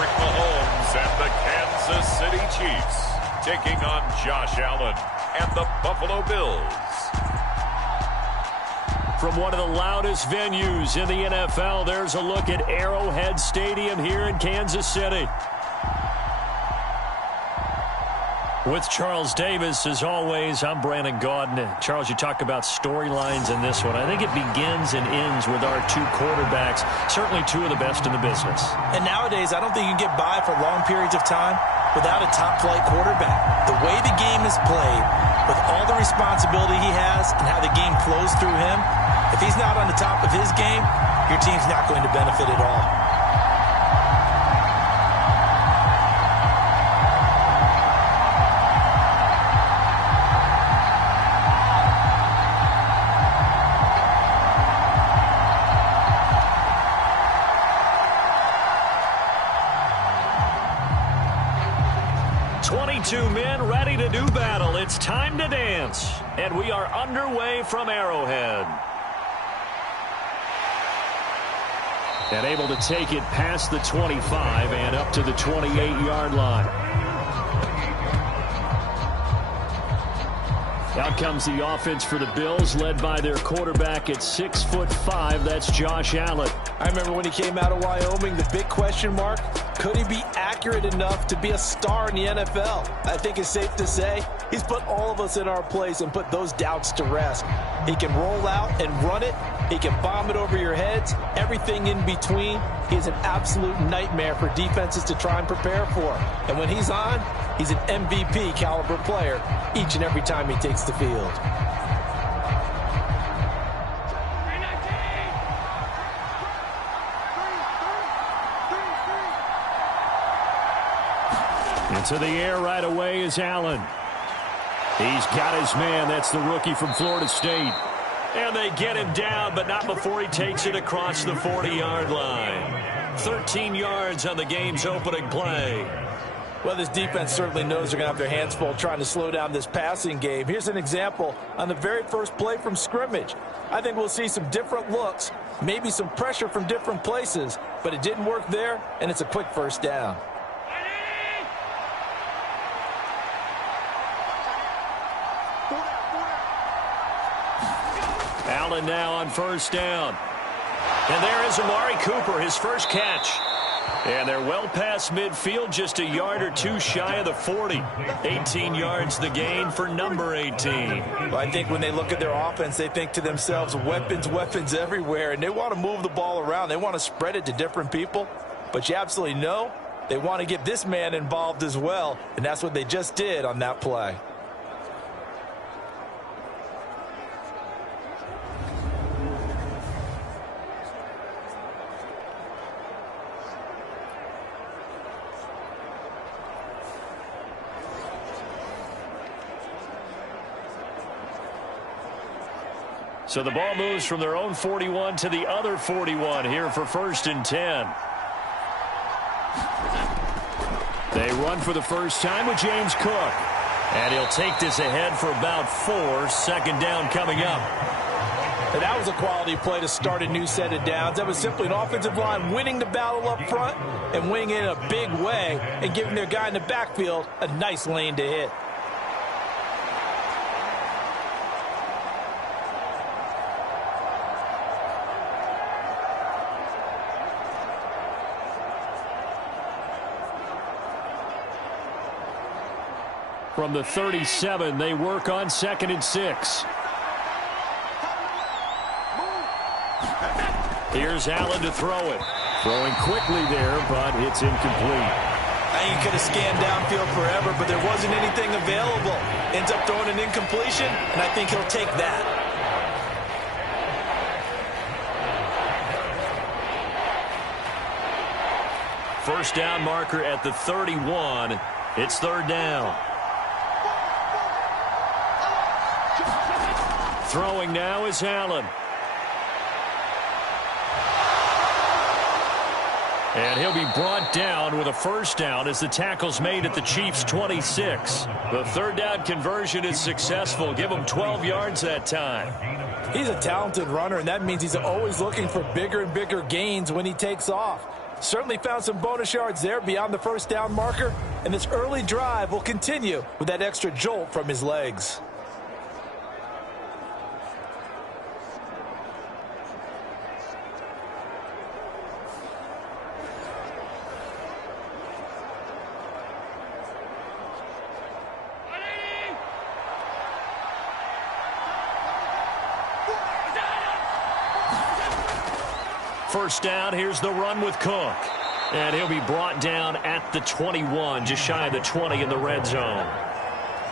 Patrick Mahomes and the Kansas City Chiefs taking on Josh Allen and the Buffalo Bills. From one of the loudest venues in the NFL, there's a look at Arrowhead Stadium here in Kansas City. With Charles Davis, as always, I'm Brandon Gaudin. Charles, you talk about storylines in this one. I think it begins and ends with our two quarterbacks, certainly two of the best in the business. And nowadays, I don't think you can get by for long periods of time without a top-flight quarterback. The way the game is played, with all the responsibility he has and how the game flows through him, if he's not on the top of his game, your team's not going to benefit at all. Men ready to do battle. It's time to dance. And we are underway from Arrowhead. And able to take it past the 25 and up to the 28-yard line. Out comes the offense for the Bills, led by their quarterback at 6'5". That's Josh Allen. I remember when he came out of Wyoming, the big question mark, could he be accurate enough to be a star in the NFL? I think it's safe to say he's put all of us in our place and put those doubts to rest. He can roll out and run it. He can bomb it over your heads. Everything in between. He is an absolute nightmare for defenses to try and prepare for. And when he's on, he's an MVP caliber player each and every time he takes the field. Into the air right away is Allen. He's got his man. That's the rookie from Florida State. And they get him down, but not before he takes it across the 40-yard line. 13 yards on the game's opening play. Well, this defense certainly knows they're going to have their hands full trying to slow down this passing game. Here's an example on the very first play from scrimmage. I think we'll see some different looks, maybe some pressure from different places, but it didn't work there, and it's a quick first down. Allen now on first down. And there is Amari Cooper, his first catch. And they're well past midfield, just a yard or two shy of the 40. 18 yards the gain for number 18. Well, I think when they look at their offense, they think to themselves, weapons, weapons everywhere. And they want to move the ball around. They want to spread it to different people. But you absolutely know they want to get this man involved as well. And that's what they just did on that play. So the ball moves from their own 41 to the other 41 here for 1st and 10. They run for the first time with James Cook. And he'll take this ahead for about 4. 2nd down coming up. And that was a quality play to start a new set of downs. That was simply an offensive line winning the battle up front and winning it in a big way and giving their guy in the backfield a nice lane to hit. From the 37, they work on 2nd and 6. Here's Allen to throw it. Throwing quickly there, but it's incomplete. I think he could have scanned downfield forever, but there wasn't anything available. Ends up throwing an incompletion, and I think he'll take that. First down marker at the 31. It's 3rd down. Throwing now is Allen. And he'll be brought down with a first down as the tackle's made at the Chiefs' 26. The 3rd down conversion is successful. Give him 12 yards that time. He's a talented runner, and that means he's always looking for bigger and bigger gains when he takes off. Certainly found some bonus yards there beyond the first down marker, and this early drive will continue with that extra jolt from his legs. First down, here's the run with Cook. And he'll be brought down at the 21, just shy of the 20 in the red zone.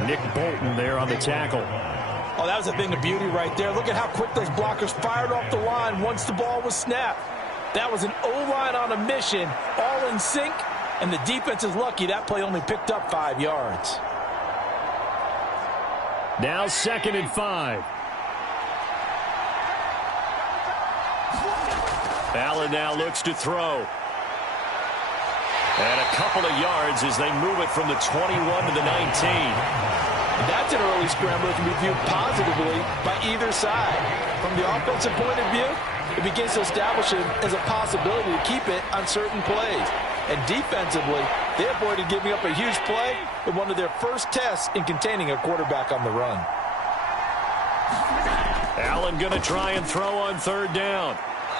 Nick Bolton there on the tackle. Oh, that was a thing of beauty right there. Look at how quick those blockers fired off the line once the ball was snapped. That was an O-line on a mission, all in sync, and the defense is lucky that play only picked up 5 yards. Now 2nd and 5. Allen now looks to throw. And a couple of yards as they move it from the 21 to the 19. That's an early scrambler that can be viewed positively by either side. From the offensive point of view, it begins to establish it as a possibility to keep it on certain plays. And defensively, they avoided giving up a huge play with one of their first tests in containing a quarterback on the run. Allen going to try and throw on 3rd down.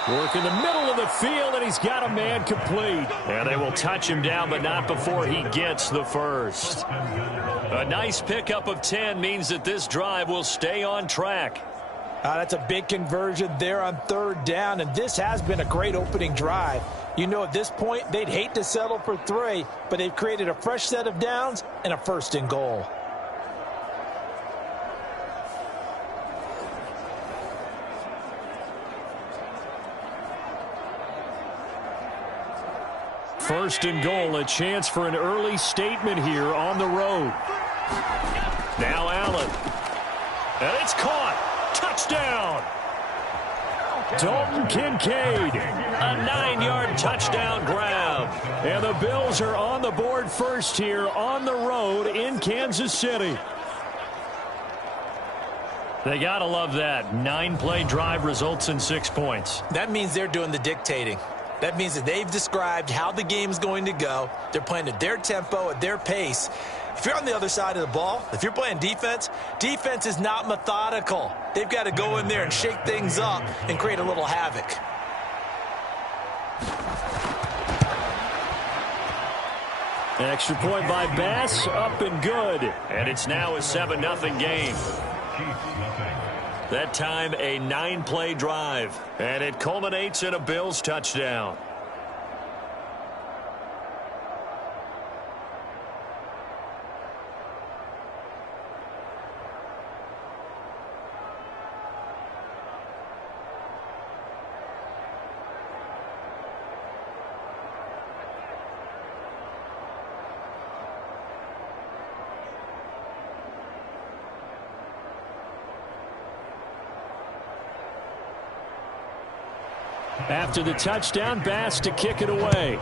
Work in the middle of the field, and he's got a man complete. And they will touch him down, but not before he gets the first. A nice pickup of 10 means that this drive will stay on track. That's a big conversion there on 3rd down, and this has been a great opening drive. You know, at this point, they'd hate to settle for 3, but they've created a fresh set of downs and a 1st and goal. First and goal, a chance for an early statement here on the road. Now Allen. And it's caught. Touchdown. Dalton Kincaid. A 9-yard touchdown grab. And the Bills are on the board first here on the road in Kansas City. They got to love that. 9-play drive results in 6 points. That means they're doing the dictating. That means that they've described how the game's going to go. They're playing at their tempo, at their pace. If you're on the other side of the ball, if you're playing defense, defense is not methodical. They've got to go in there and shake things up and create a little havoc. Extra point by Bass, up and good. And it's now a 7-0 game. That time a 9-play drive, and it culminates in a Bills touchdown. After the touchdown, Bass to kick it away.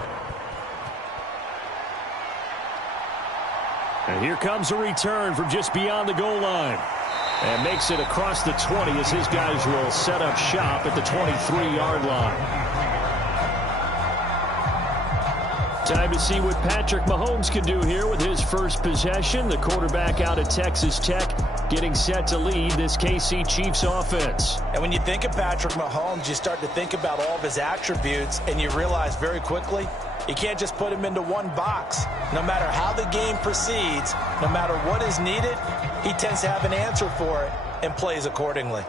And here comes a return from just beyond the goal line. And makes it across the 20 as his guys will set up shop at the 23-yard line. Time to see what Patrick Mahomes can do here with his first possession. The quarterback out of Texas Tech getting set to lead this KC Chiefs offense. And when you think of Patrick Mahomes, you start to think about all of his attributes, and you realize very quickly you can't just put him into one box. No matter how the game proceeds, no matter what is needed, he tends to have an answer for it and plays accordingly.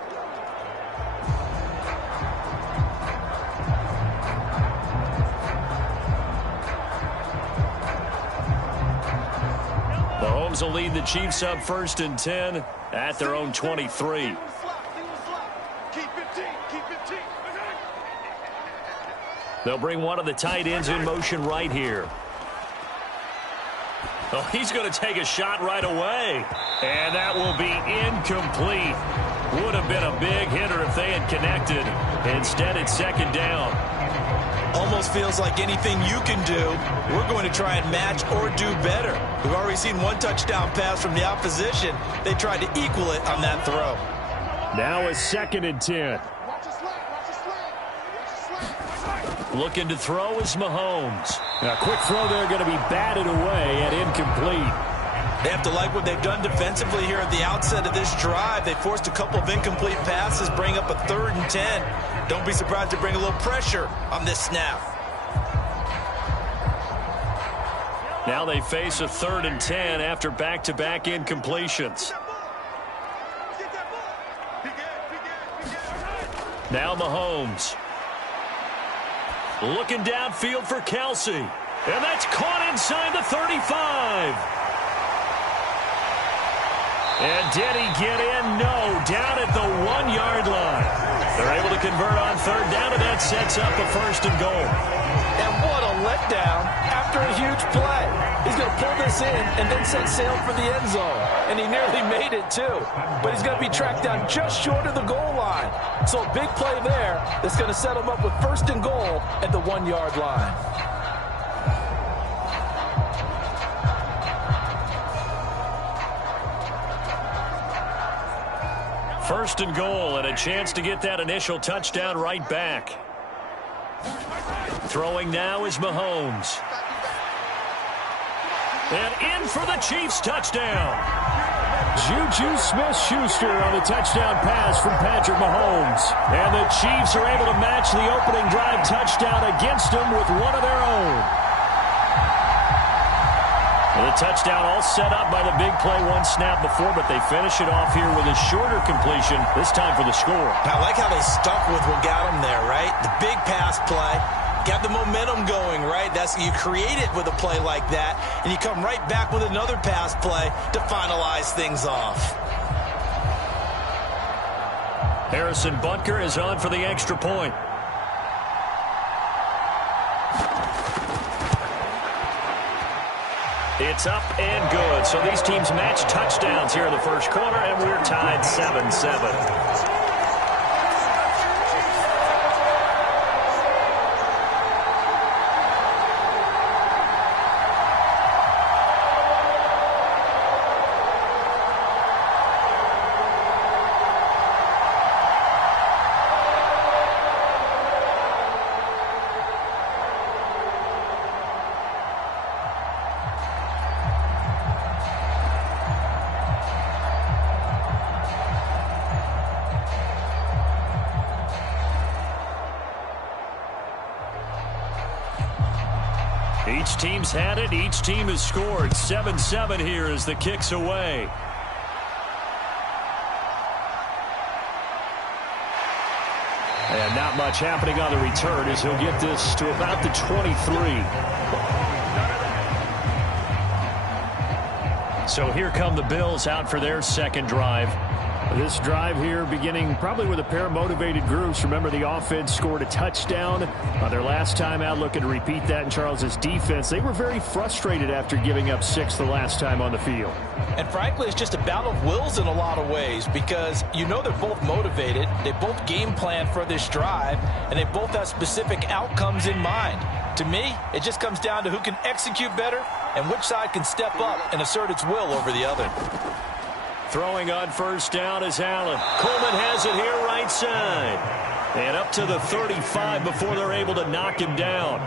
Mahomes will lead the Chiefs up 1st and 10 at their own 23. They'll bring one of the tight ends in motion right here. Oh, he's going to take a shot right away. And that will be incomplete. Would have been a big hitter if they had connected. Instead, it's 2nd down. Almost feels like anything you can do, we're going to try and match or do better. We've already seen one touchdown pass from the opposition. They tried to equal it on that throw. Now a 2nd and 10. Looking to throw is Mahomes. A quick throw there going to be batted away and incomplete. They have to like what they've done defensively here at the outset of this drive. They forced a couple of incomplete passes, bring up a 3rd and 10. Don't be surprised to bring a little pressure on this snap. Now they face a 3rd and 10 after back-to-back incompletions. Now Mahomes. Looking downfield for Kelsey. And that's caught inside the 35. And did he get in? No, down at the 1-yard line. They're able to convert on 3rd down, and that sets up a 1st and goal. And what a letdown after a huge play. He's going to pull this in and then set sail for the end zone. And he nearly made it, too. But he's going to be tracked down just short of the goal line. So a big play there that's going to set him up with 1st and goal at the 1-yard line. First and goal, and a chance to get that initial touchdown right back. Throwing now is Mahomes. And in for the Chiefs touchdown. Juju Smith-Schuster on the touchdown pass from Patrick Mahomes. And the Chiefs are able to match the opening drive touchdown against them with one of their own. The touchdown all set up by the big play one snap before, but they finish it off here with a shorter completion, this time for the score. I like how they stuck with what got them there, right? The big pass play, got the momentum going, right? That's you create it with a play like that, and you come right back with another pass play to finalize things off. Harrison Butker is on for the extra point. It's up and good. So these teams match touchdowns here in the first quarter, and we're tied 7-7. Each team's had it. Each team has scored. 7-7 here as the kick's away. And not much happening on the return as he'll get this to about the 23. So here come the Bills out for their second drive. This drive here beginning probably with a pair of motivated groups. Remember, the offense scored a touchdown on their last time out, looking to repeat that in Charles's defense. They were very frustrated after giving up 6 the last time on the field. And frankly, it's just a battle of wills in a lot of ways because you know they're both motivated. They both game plan for this drive, and they both have specific outcomes in mind. To me, it just comes down to who can execute better and which side can step up and assert its will over the other. Throwing on first down is Allen. Coleman has it here right side. And up to the 35 before they're able to knock him down.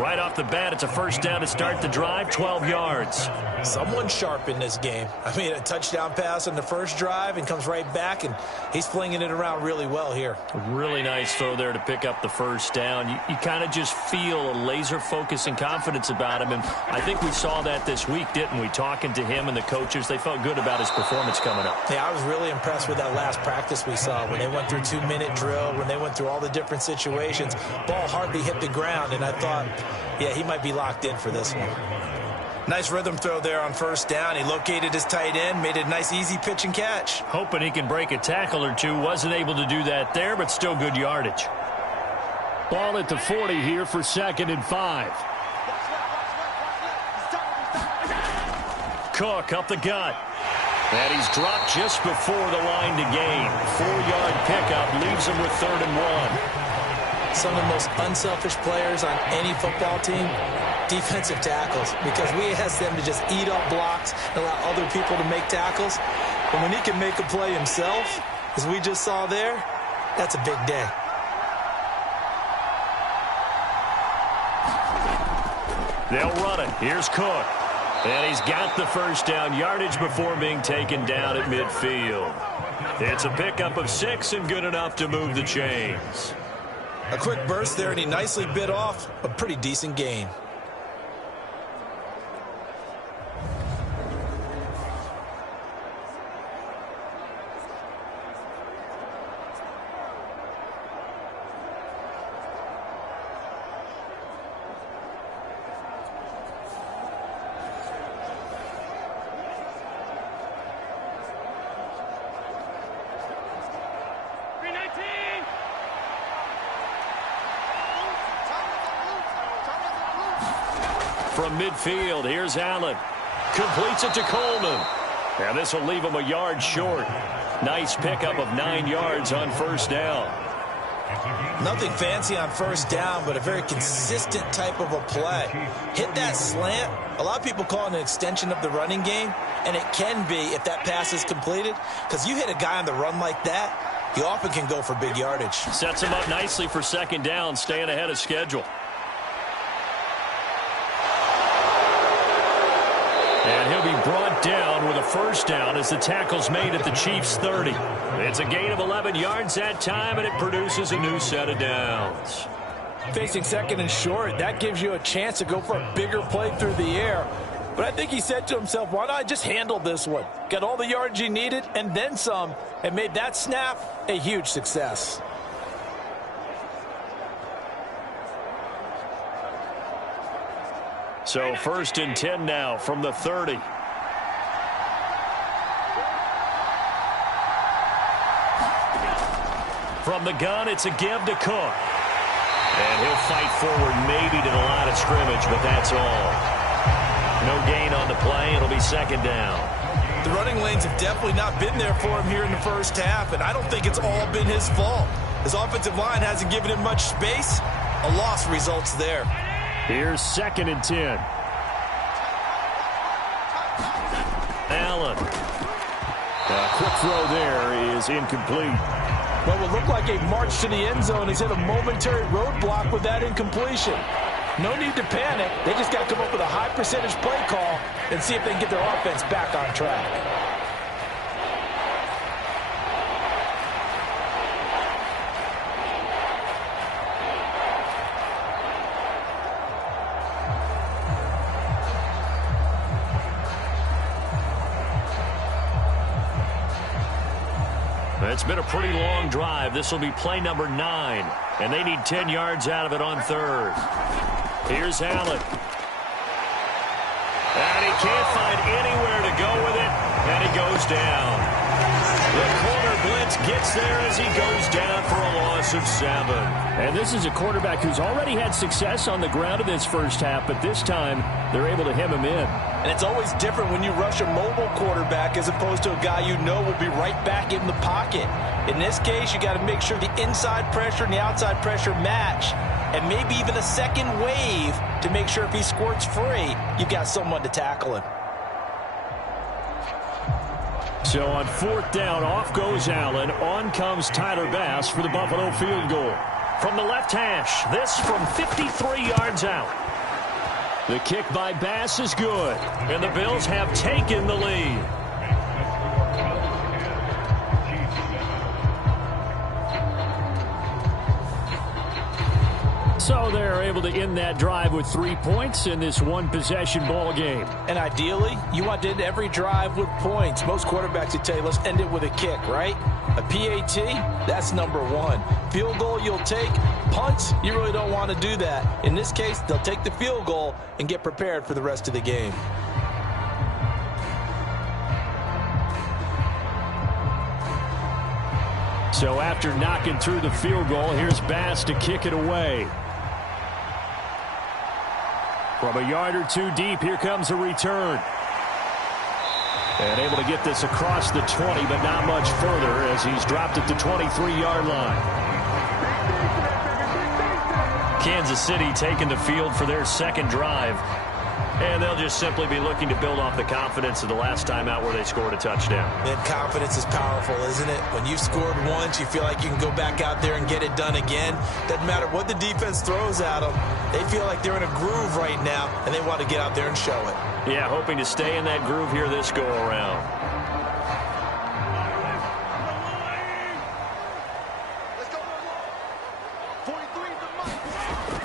Right off the bat, it's a first down to start the drive, 12 yards. Someone sharp in this game. I mean, a touchdown pass on the first drive and comes right back, and he's flinging it around really well here. A really nice throw there to pick up the first down. You kind of just feel a laser focus and confidence about him, and I think we saw that this week, didn't we? Talking to him and the coaches, they felt good about his performance coming up. Yeah, I was really impressed with that last practice we saw when they went through 2-minute drill, when they went through all the different situations. Ball hardly hit the ground, and I thought, yeah, he might be locked in for this one. Nice rhythm throw there on first down. He located his tight end, made it a nice, easy pitch and catch. Hoping he can break a tackle or two. Wasn't able to do that there, but still good yardage. Ball at the 40 here for 2nd and 5. Cook up the gut. And he's dropped just before the line to gain. 4-yard pickup leaves him with 3rd and 1. Some of the most unselfish players on any football team, defensive tackles, because we ask them to just eat up blocks and allow other people to make tackles. But when he can make a play himself, as we just saw there, that's a big day. They'll run it. Here's Cook. And he's got the first down yardage before being taken down at midfield. It's a pickup of 6 and good enough to move the chains. A quick burst there, and he nicely bit off a pretty decent gain. From midfield, here's Allen. Completes it to Coleman. And this will leave him a yard short. Nice pickup of 9 yards on first down. Nothing fancy on first down, but a very consistent type of a play. Hit that slant. A lot of people call it an extension of the running game, and it can be if that pass is completed, because you hit a guy on the run like that, he often can go for big yardage. Sets him up nicely for second down, staying ahead of schedule. And he'll be brought down with a first down as the tackle's made at the Chiefs' 30. It's a gain of 11 yards that time, and it produces a new set of downs. Facing second and short, that gives you a chance to go for a bigger play through the air. But I think he said to himself, why not I just handle this one? Got all the yards he needed and then some, and made that snap a huge success. So 1st and 10 now from the 30. From the gun, it's a give to Cook. And he'll fight forward maybe to the line of scrimmage, but that's all. No gain on the play. It'll be second down. The running lanes have definitely not been there for him here in the first half, and I don't think it's all been his fault. His offensive line hasn't given him much space. A loss results there. Here's 2nd and 10. Allen. A quick throw there is incomplete. What would look like a march to the end zone has hit a momentary roadblock with that incompletion. No need to panic. They just got to come up with a high percentage play call and see if they can get their offense back on track. It's been a pretty long drive. This will be play number 9, and they need 10 yards out of it on 3rd. Here's Allen. And he can't find anywhere to go with it, and he goes down. The corner blitz gets there as he goes down for a loss of 7. And this is a quarterback who's already had success on the ground in this first half, but this time they're able to hem him in. And it's always different when you rush a mobile quarterback as opposed to a guy you know will be right back in the pocket. In this case, you got to make sure the inside pressure and the outside pressure match, and maybe even a second wave to make sure if he squirts free, you've got someone to tackle him. So on 4th down, off goes Allen. On comes Tyler Bass for the Buffalo field goal. From the left hash, this from 53 yards out. The kick by Bass is good, and the Bills have taken the lead. So they're able to end that drive with 3 points in this one-possession ball game. And ideally, you want to end every drive with points. Most quarterbacks would tell you, let's end it with a kick, right? A PAT, that's number 1. Field goal you'll take. Punts, you really don't want to do that. In this case, they'll take the field goal and get prepared for the rest of the game. So after knocking through the field goal, here's Bass to kick it away. From a yard or two deep, here comes a return. And able to get this across the 20, but not much further as he's dropped at the 23-yard line. Kansas City taking the field for their second drive. And they'll just simply be looking to build off the confidence of the last time out where they scored a touchdown. And confidence is powerful, isn't it? When you've scored once, you feel like you can go back out there and get it done again. Doesn't matter what the defense throws at them. They feel like they're in a groove right now, and they want to get out there and show it. Yeah, hoping to stay in that groove here this go-around.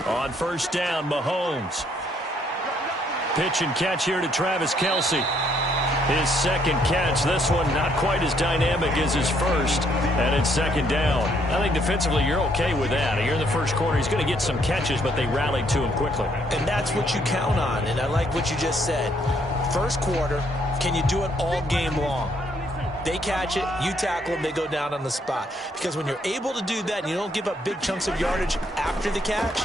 On first down, Mahomes. Pitch and catch here to Travis Kelce. His second catch. This one not quite as dynamic as his first. And it's second down. I think defensively you're okay with that. Here in the first quarter, he's going to get some catches, but they rallied to him quickly. And that's what you count on. And I like what you just said. First quarter, can you do it all game long? They catch it, you tackle them, they go down on the spot. Because when you're able to do that and you don't give up big chunks of yardage after the catch,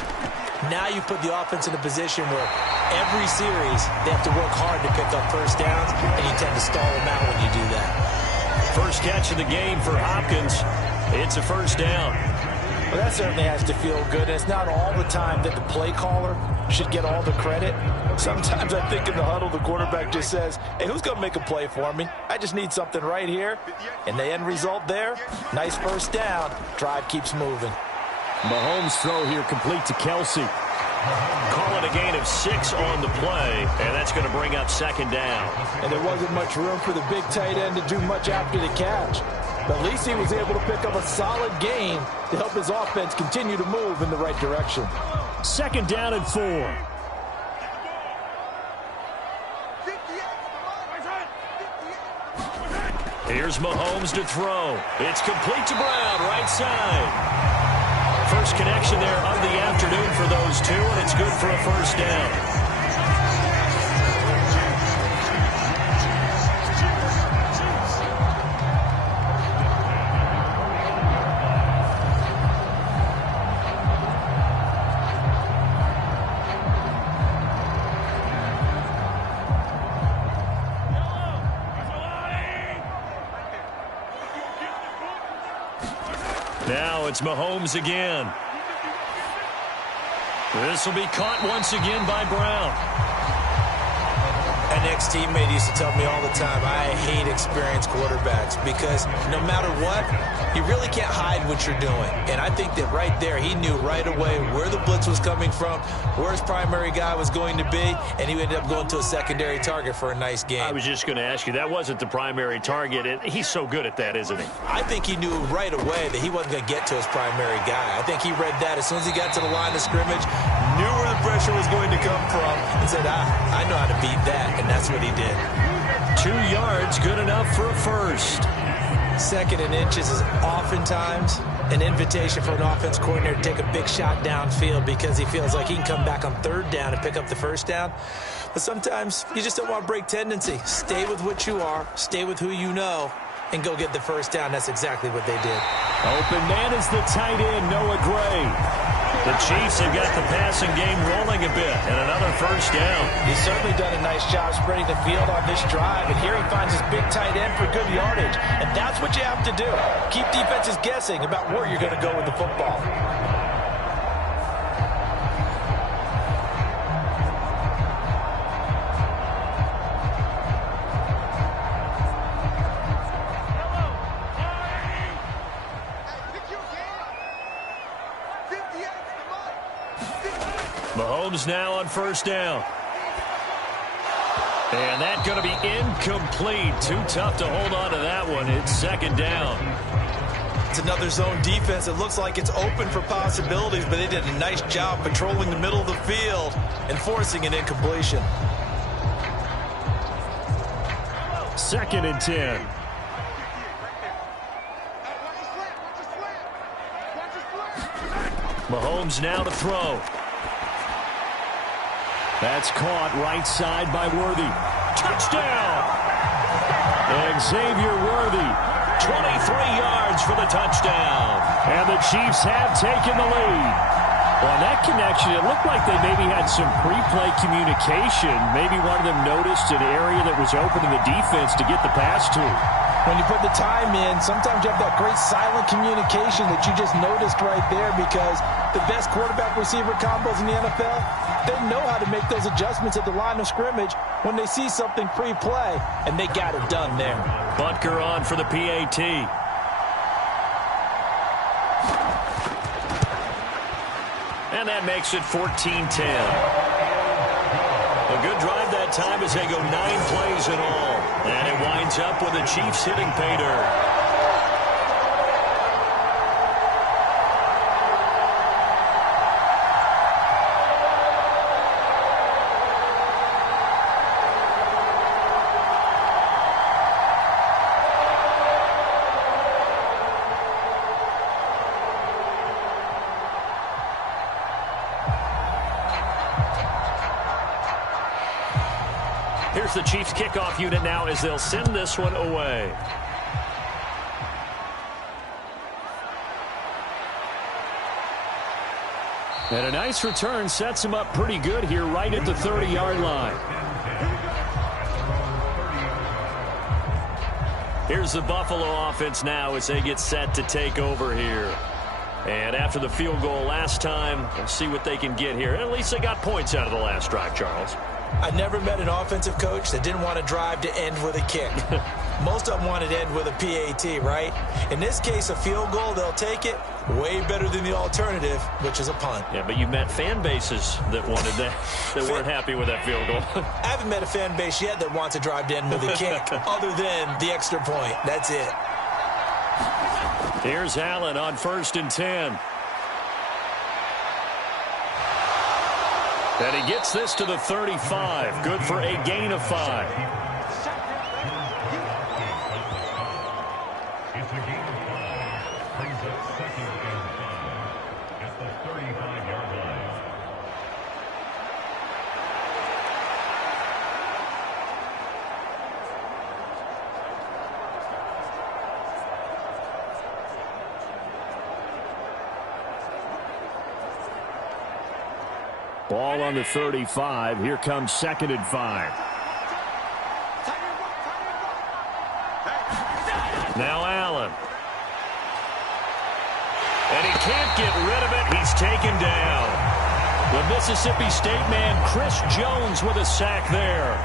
now you put the offense in a position where every series they have to work hard to pick up first downs, and you tend to stall them out when you do that. First catch of the game for Hopkins. It's a first down. Well, that certainly has to feel good. It's not all the time that the play caller should get all the credit. Sometimes I think in the huddle, the quarterback just says, hey, who's going to make a play for me? I just need something right here. And the end result there, nice first down. Drive keeps moving. Mahomes' throw here complete to Kelce. Call it a gain of 6 on the play, and that's going to bring up second down. And there wasn't much room for the big tight end to do much after the catch. But at least he was able to pick up a solid gain to help his offense continue to move in the right direction. Second down and 4. Here's Mahomes to throw. It's complete to Brown, right side. First connection there of the afternoon for those two, and it's good for a first down. Now it's Mahomes again. This will be caught once again by Brown. An ex-teammate used to tell me all the time, I hate experienced quarterbacks because no matter what, you really can't hide what you're doing. And I think that right there, he knew right away where the blitz was coming from, where his primary guy was going to be, and he ended up going to a secondary target for a nice game. I was just going to ask you, that wasn't the primary target. He's so good at that, isn't he? I think he knew right away that he wasn't going to get to his primary guy. I think he read that as soon as he got to the line of scrimmage, knew where the pressure was going to come from, and said, I know how to beat that, and that's what he did. 2 yards, good enough for a first. Second and inches is oftentimes an invitation for an offense coordinator to take a big shot downfield because he feels like he can come back on third down and pick up the first down. But sometimes you just don't want to break tendency. Stay with what you are, stay with who you know, and go get the first down. That's exactly what they did. Open man is the tight end, Noah Gray. The Chiefs have got the passing game rolling a bit, and another first down. He's certainly done a nice job spreading the field on this drive, and here he finds his big tight end for good yardage. And that's what you have to do. Keep defenses guessing about where you're going to go with the football. Mahomes now on first down. And that's going to be incomplete. Too tough to hold on to that one. It's second down. It's another zone defense. It looks like it's open for possibilities, but they did a nice job patrolling the middle of the field and forcing an incompletion. Second and 10. Mahomes now to throw. That's caught right side by Worthy. Touchdown! Xavier Worthy. 23 yards for the touchdown. And the Chiefs have taken the lead. On that connection, it looked like they maybe had some pre-play communication. Maybe one of them noticed an area that was open in the defense to get the pass to. When you put the time in, sometimes you have that great silent communication that you just noticed right there, because the best quarterback-receiver combos in the NFL, they know how to make those adjustments at the line of scrimmage when they see something pre-play, and they got it done there. Butker on for the PAT. And that makes it 14-10. A good drive that time as they go 9 plays in all. And it winds up with the Chiefs hitting pay dirt. Here's the Chiefs kickoff unit now as they'll send this one away. And a nice return sets him up pretty good here right at the 30-yard line. Here's the Buffalo offense now as they get set to take over here. And after the field goal last time, we'll see what they can get here. At least they got points out of the last drive, Charles. I never met an offensive coach that didn't want to drive to end with a kick. Most of them wanted to end with a PAT, right? In this case, a field goal, they'll take it. Way better than the alternative, which is a punt. Yeah, but you met fan bases that wanted that, that weren't happy with that field goal. I haven't met a fan base yet that wants to drive to end with a kick, other than the extra point. That's it. Here's Allen on 1st and 10. And he gets this to the 35. Good for a gain of 5. Ball on the 35. Here comes 2nd and 5. Now Allen. And he can't get rid of it. He's taken down. The Mississippi State man, Chris Jones, with a sack there.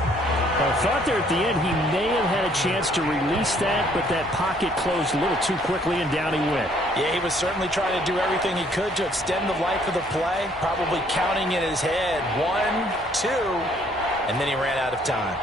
I thought there at the end he may have had a chance to release that, but that pocket closed a little too quickly and down he went. Yeah, he was certainly trying to do everything he could to extend the life of the play, probably counting in his head 1, 2, and then he ran out of time.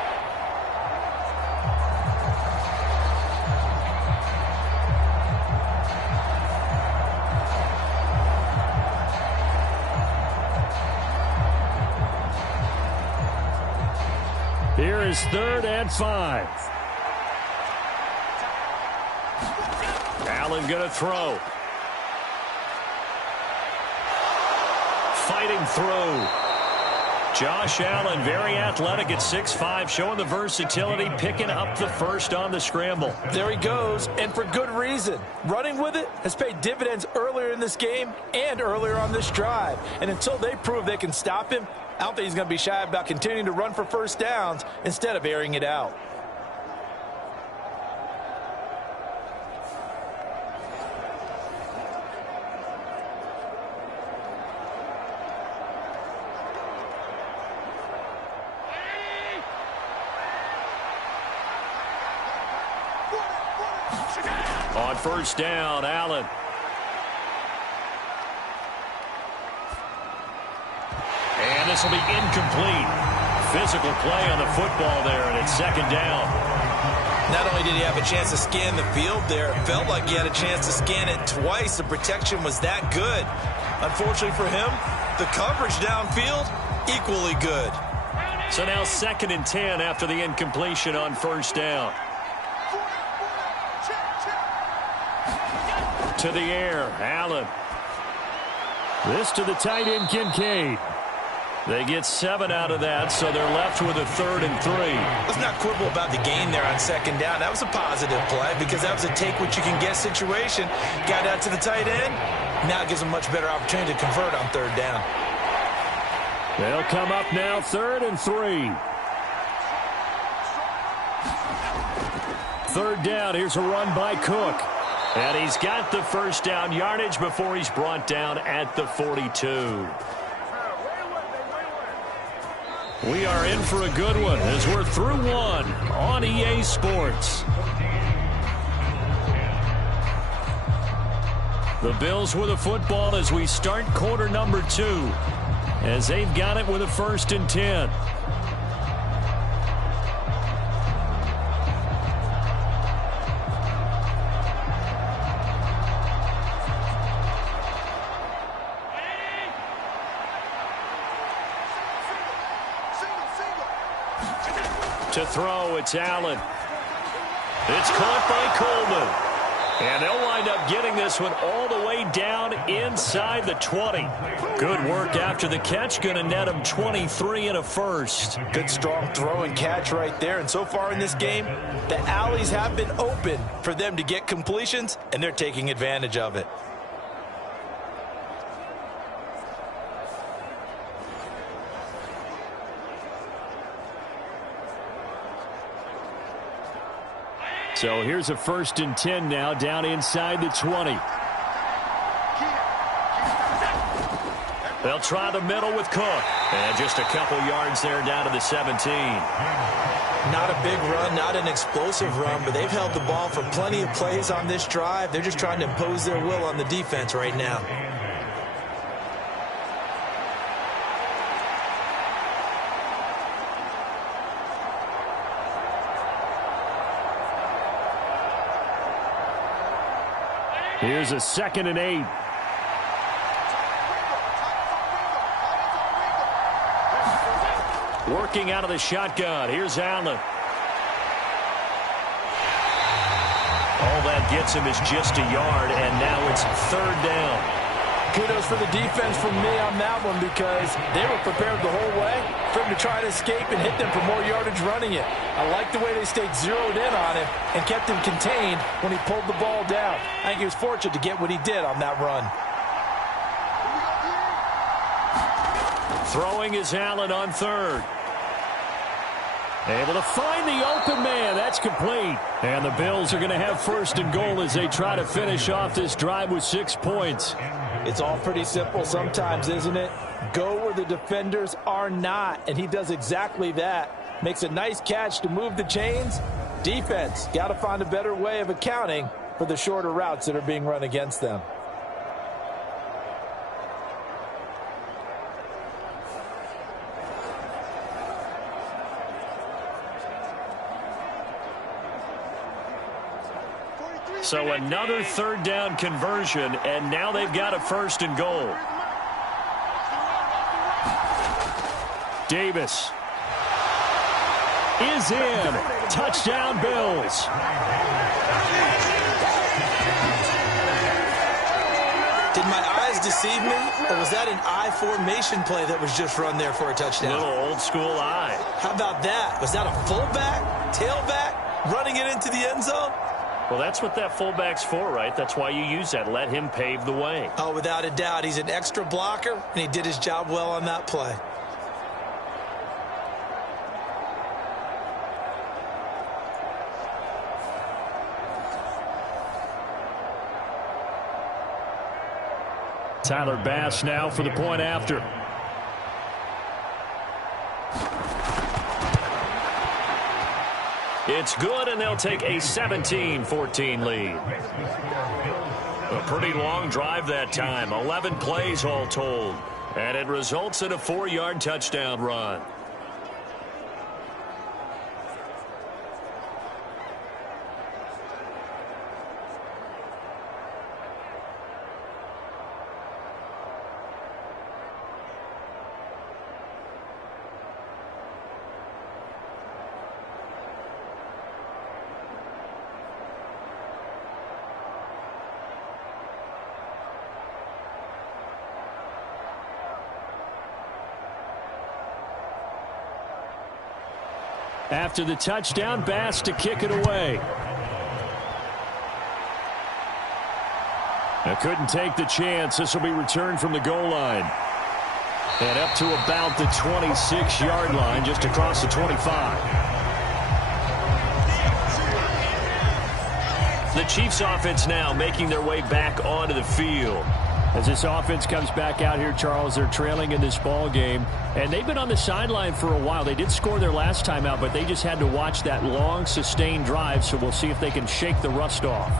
Here is 3rd and 5. Allen going to throw. Fighting through. Josh Allen, very athletic at 6'5", showing the versatility, picking up the first on the scramble. There he goes, and for good reason. Running with it has paid dividends earlier in this game and earlier on this drive. And until they prove they can stop him, I don't think he's going to be shy about continuing to run for first downs instead of airing it out. On 1st down, Allen. And this will be incomplete. Physical play on the football there, and it's 2nd down. Not only did he have a chance to scan the field there, it felt like he had a chance to scan it twice. The protection was that good. Unfortunately for him, the coverage downfield, equally good. So now 2nd and 10 after the incompletion on 1st down. To the air, Allen. This to the tight end, Kincaid. They get 7 out of that, so they're left with a 3rd and 3. Let's not quibble about the gain there on 2nd down. That was a positive play because that was a take-what-you-can-get situation. Got out to the tight end. Now it gives them a much better opportunity to convert on 3rd down. They'll come up now 3rd and 3. Third down. Here's a run by Cook. And he's got the first down yardage before he's brought down at the 42. We are in for a good one as we're through one on EA Sports. The Bills with a football as we start quarter number 2, as they've got it with a 1st and 10. To throw, it's Allen. It's caught by Coleman. And they'll wind up getting this one all the way down inside the 20. Good work after the catch. Going to net him 23 and a first. Good strong throw and catch right there. And so far in this game, the alleys have been open for them to get completions, and they're taking advantage of it. So here's a 1st and 10 now down inside the 20. They'll try the middle with Cook. And just a couple yards there down to the 17. Not a big run, not an explosive run, but they've held the ball for plenty of plays on this drive. They're just trying to impose their will on the defense right now. Here's a 2nd and 8. Working out of the shotgun. Here's Allen. All that gets him is just a yard, and now it's 3rd down. Kudos for the defense from me on that one, because they were prepared the whole way for him to try to escape and hit them for more yardage running it. I like the way they stayed zeroed in on him and kept him contained when he pulled the ball down. I think he was fortunate to get what he did on that run. Throwing is Allen on 3rd. Able to find the open man. That's complete. And the Bills are going to have 1st and goal as they try to finish off this drive with 6 points. It's all pretty simple sometimes, isn't it? Go where the defenders are not, and he does exactly that. Makes a nice catch to move the chains. Defense, got to find a better way of accounting for the shorter routes that are being run against them. So another 3rd down conversion, and now they've got a 1st and goal. Davis is in. Touchdown, Bills. Did my eyes deceive me, or was that an I formation play that was just run there for a touchdown? Little old school eye. How about that? Was that a fullback, tailback, running it into the end zone? Well, that's what that fullback's for, right? That's why you use that. Let him pave the way. Oh, without a doubt. He's an extra blocker, and he did his job well on that play. Tyler Bass now for the point after. It's good, and they'll take a 17-14 lead. A pretty long drive that time. 11 plays all told. And it results in a 4-yard touchdown run. After the touchdown, Bass to kick it away. Now couldn't take the chance. This will be returned from the goal line. And up to about the 26-yard line, just across the 25. The Chiefs offense now making their way back onto the field. As this offense comes back out here, Charles, they're trailing in this ball game, and they've been on the sideline for a while. They did score their last time out, but they just had to watch that long, sustained drive, so we'll see if they can shake the rust off.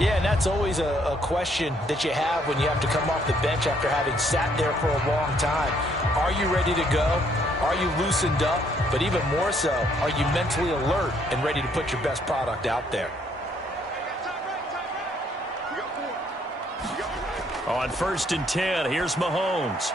Yeah, and that's always a question that you have when you have to come off the bench after having sat there for a long time. Are you ready to go? Are you loosened up? But even more so, are you mentally alert and ready to put your best product out there? On 1st and 10, here's Mahomes.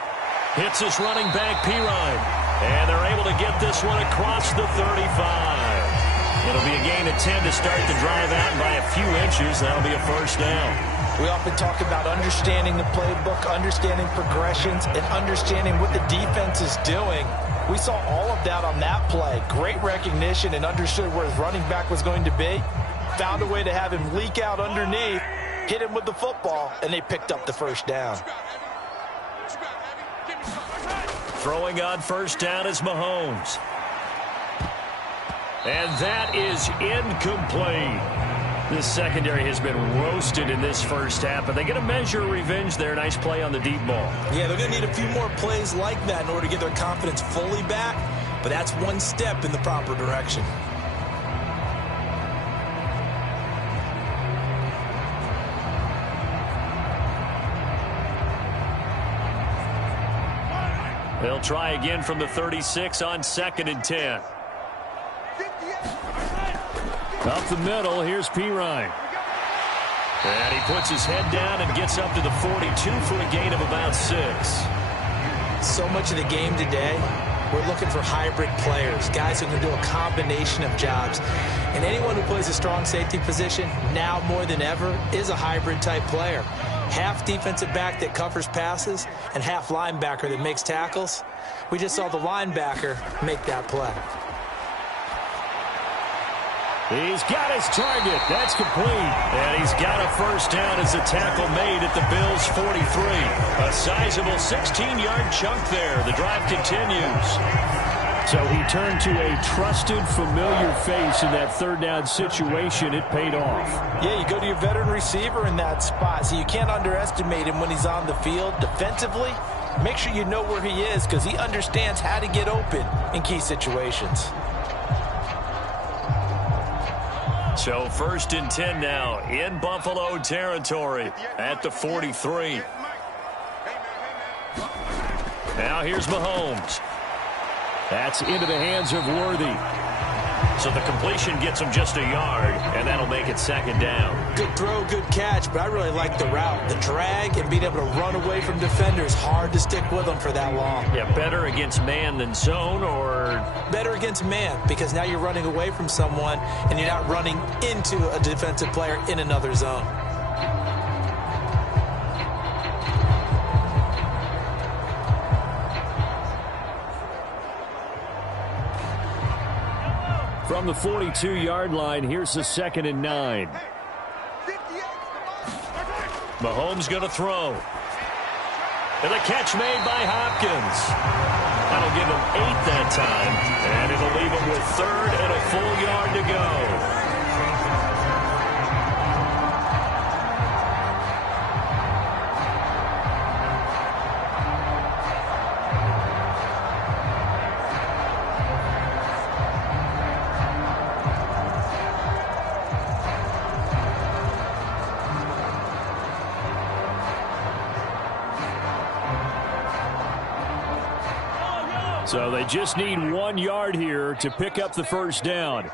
Hits his running back, Pirine. And they're able to get this one across the 35. It'll be a gain of 10 to start the drive out, and by a few inches, that'll be a first down. We often talk about understanding the playbook, understanding progressions, and understanding what the defense is doing. We saw all of that on that play. Great recognition and understood where his running back was going to be. Found a way to have him leak out underneath, hit him with the football, and they picked up the first down. Throwing on first down is Mahomes. And that is incomplete. This secondary has been roasted in this first half, but they get a measure of revenge there. Nice play on the deep ball. Yeah, they're going to need a few more plays like that in order to get their confidence fully back, but that's one step in the proper direction. They'll try again from the 36 on 2nd and 10. Up the middle, here's Pirine. And he puts his head down and gets up to the 42 for a gain of about 6. So much of the game today, we're looking for hybrid players, guys who can do a combination of jobs. And anyone who plays a strong safety position, now more than ever, is a hybrid type player. Half defensive back that covers passes and half linebacker that makes tackles. We just saw the linebacker make that play. He's got his target. That's complete. And he's got a first down as a tackle made at the Bills' 43. A sizable 16-yard chunk there. The drive continues. So he turned to a trusted, familiar face in that third down situation. It paid off. Yeah, you go to your veteran receiver in that spot, so you can't underestimate him when he's on the field. Defensively, make sure you know where he is because he understands how to get open in key situations. So 1st and 10 now in Buffalo territory at the 43. Now here's Mahomes. That's into the hands of Worthy. So the completion gets him just a yard, and that'll make it 2nd down. Good throw, good catch, but I really like the route. The drag and being able to run away from defenders, hard to stick with them for that long. Yeah, better against man than zone, or? Better against man, because now you're running away from someone, and you're not running into a defensive player in another zone. From the 42-yard line, here's the 2nd and 9. Mahomes going to throw. And the catch made by Hopkins. That'll give him 8 that time. And it'll leave him with 3rd and a full yard to go. So they just need 1 yard here to pick up the first down.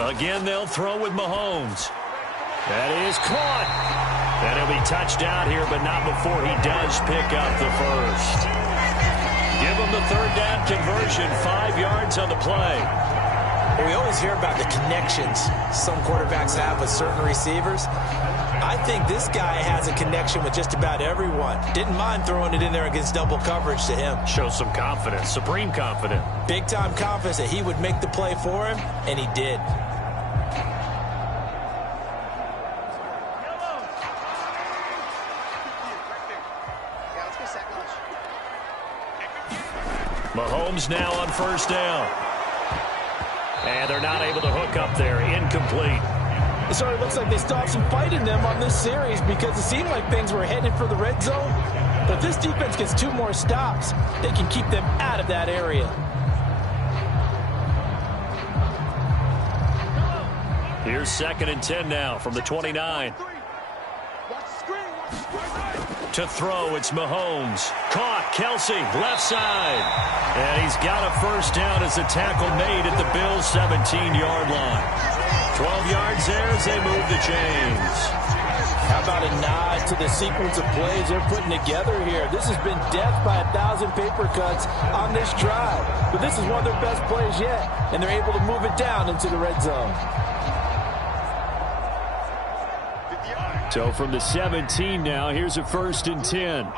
Again, they'll throw with Mahomes. That is caught. And he'll be touched out here, but not before he does pick up the first. Give him the 3rd down conversion, 5 yards on the play. We always hear about the connections some quarterbacks have with certain receivers. I think this guy has a connection with just about everyone. Didn't mind throwing it in there against double coverage to him. Shows some confidence, supreme confidence. Big-time confidence that he would make the play for him, and he did. Mahomes now on 1st down. And they're not able to hook up there. Incomplete. It sort of looks like they still have some fight in them on this series because it seemed like things were headed for the red zone. But if this defense gets 2 more stops, they can keep them out of that area. Here's 2nd and 10 now from the 29. To throw, it's Mahomes. Caught, Kelsey, left side. And he's got a first down as the tackle made at the Bills' 17-yard line. 12 yards there as they move the chains. How about a nod to the sequence of plays they're putting together here? This has been death by 1,000 paper cuts on this drive. But this is one of their best plays yet, and they're able to move it down into the red zone. So from the 17 now, here's a 1st and 10.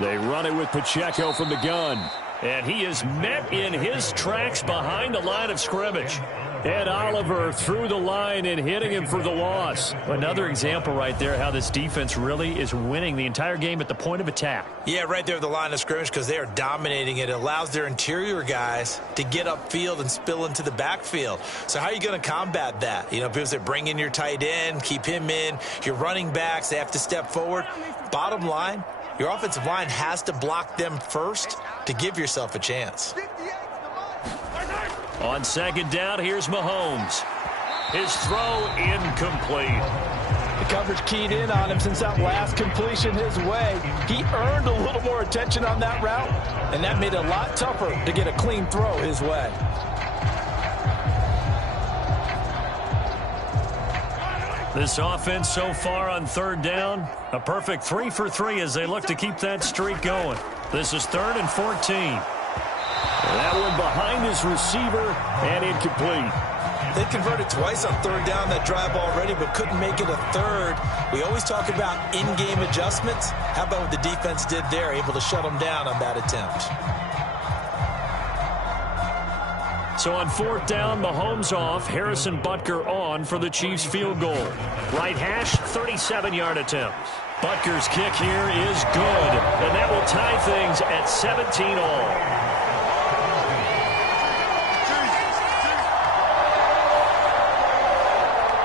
They run it with Pacheco from the gun. And he is met in his tracks behind the line of scrimmage. Ed Oliver through the line and hitting him for the loss. Another example right there how this defense really is winning the entire game at the point of attack. Yeah, right there at the line of scrimmage because they are dominating it. It allows their interior guys to get upfield and spill into the backfield. So how are you going to combat that? You know, because they bring in your tight end, keep him in. Your running backs, they have to step forward. Bottom line, your offensive line has to block them first to give yourself a chance. On 2nd down, here's Mahomes. His throw incomplete. The coverage keyed in on him since that last completion his way. He earned a little more attention on that route, and that made it a lot tougher to get a clean throw his way. This offense so far on 3rd down, a perfect 3 for 3 as they look to keep that streak going. This is 3rd and 14. That one behind his receiver and incomplete. They converted twice on 3rd down that drive already, but couldn't make it a 3rd. We always talk about in-game adjustments. How about what the defense did there, able to shut them down on that attempt? So on 4th down, Mahomes off, Harrison Butker on for the Chiefs field goal. Right hash, 37-yard attempt. Butker's kick here is good, and that will tie things at 17 all.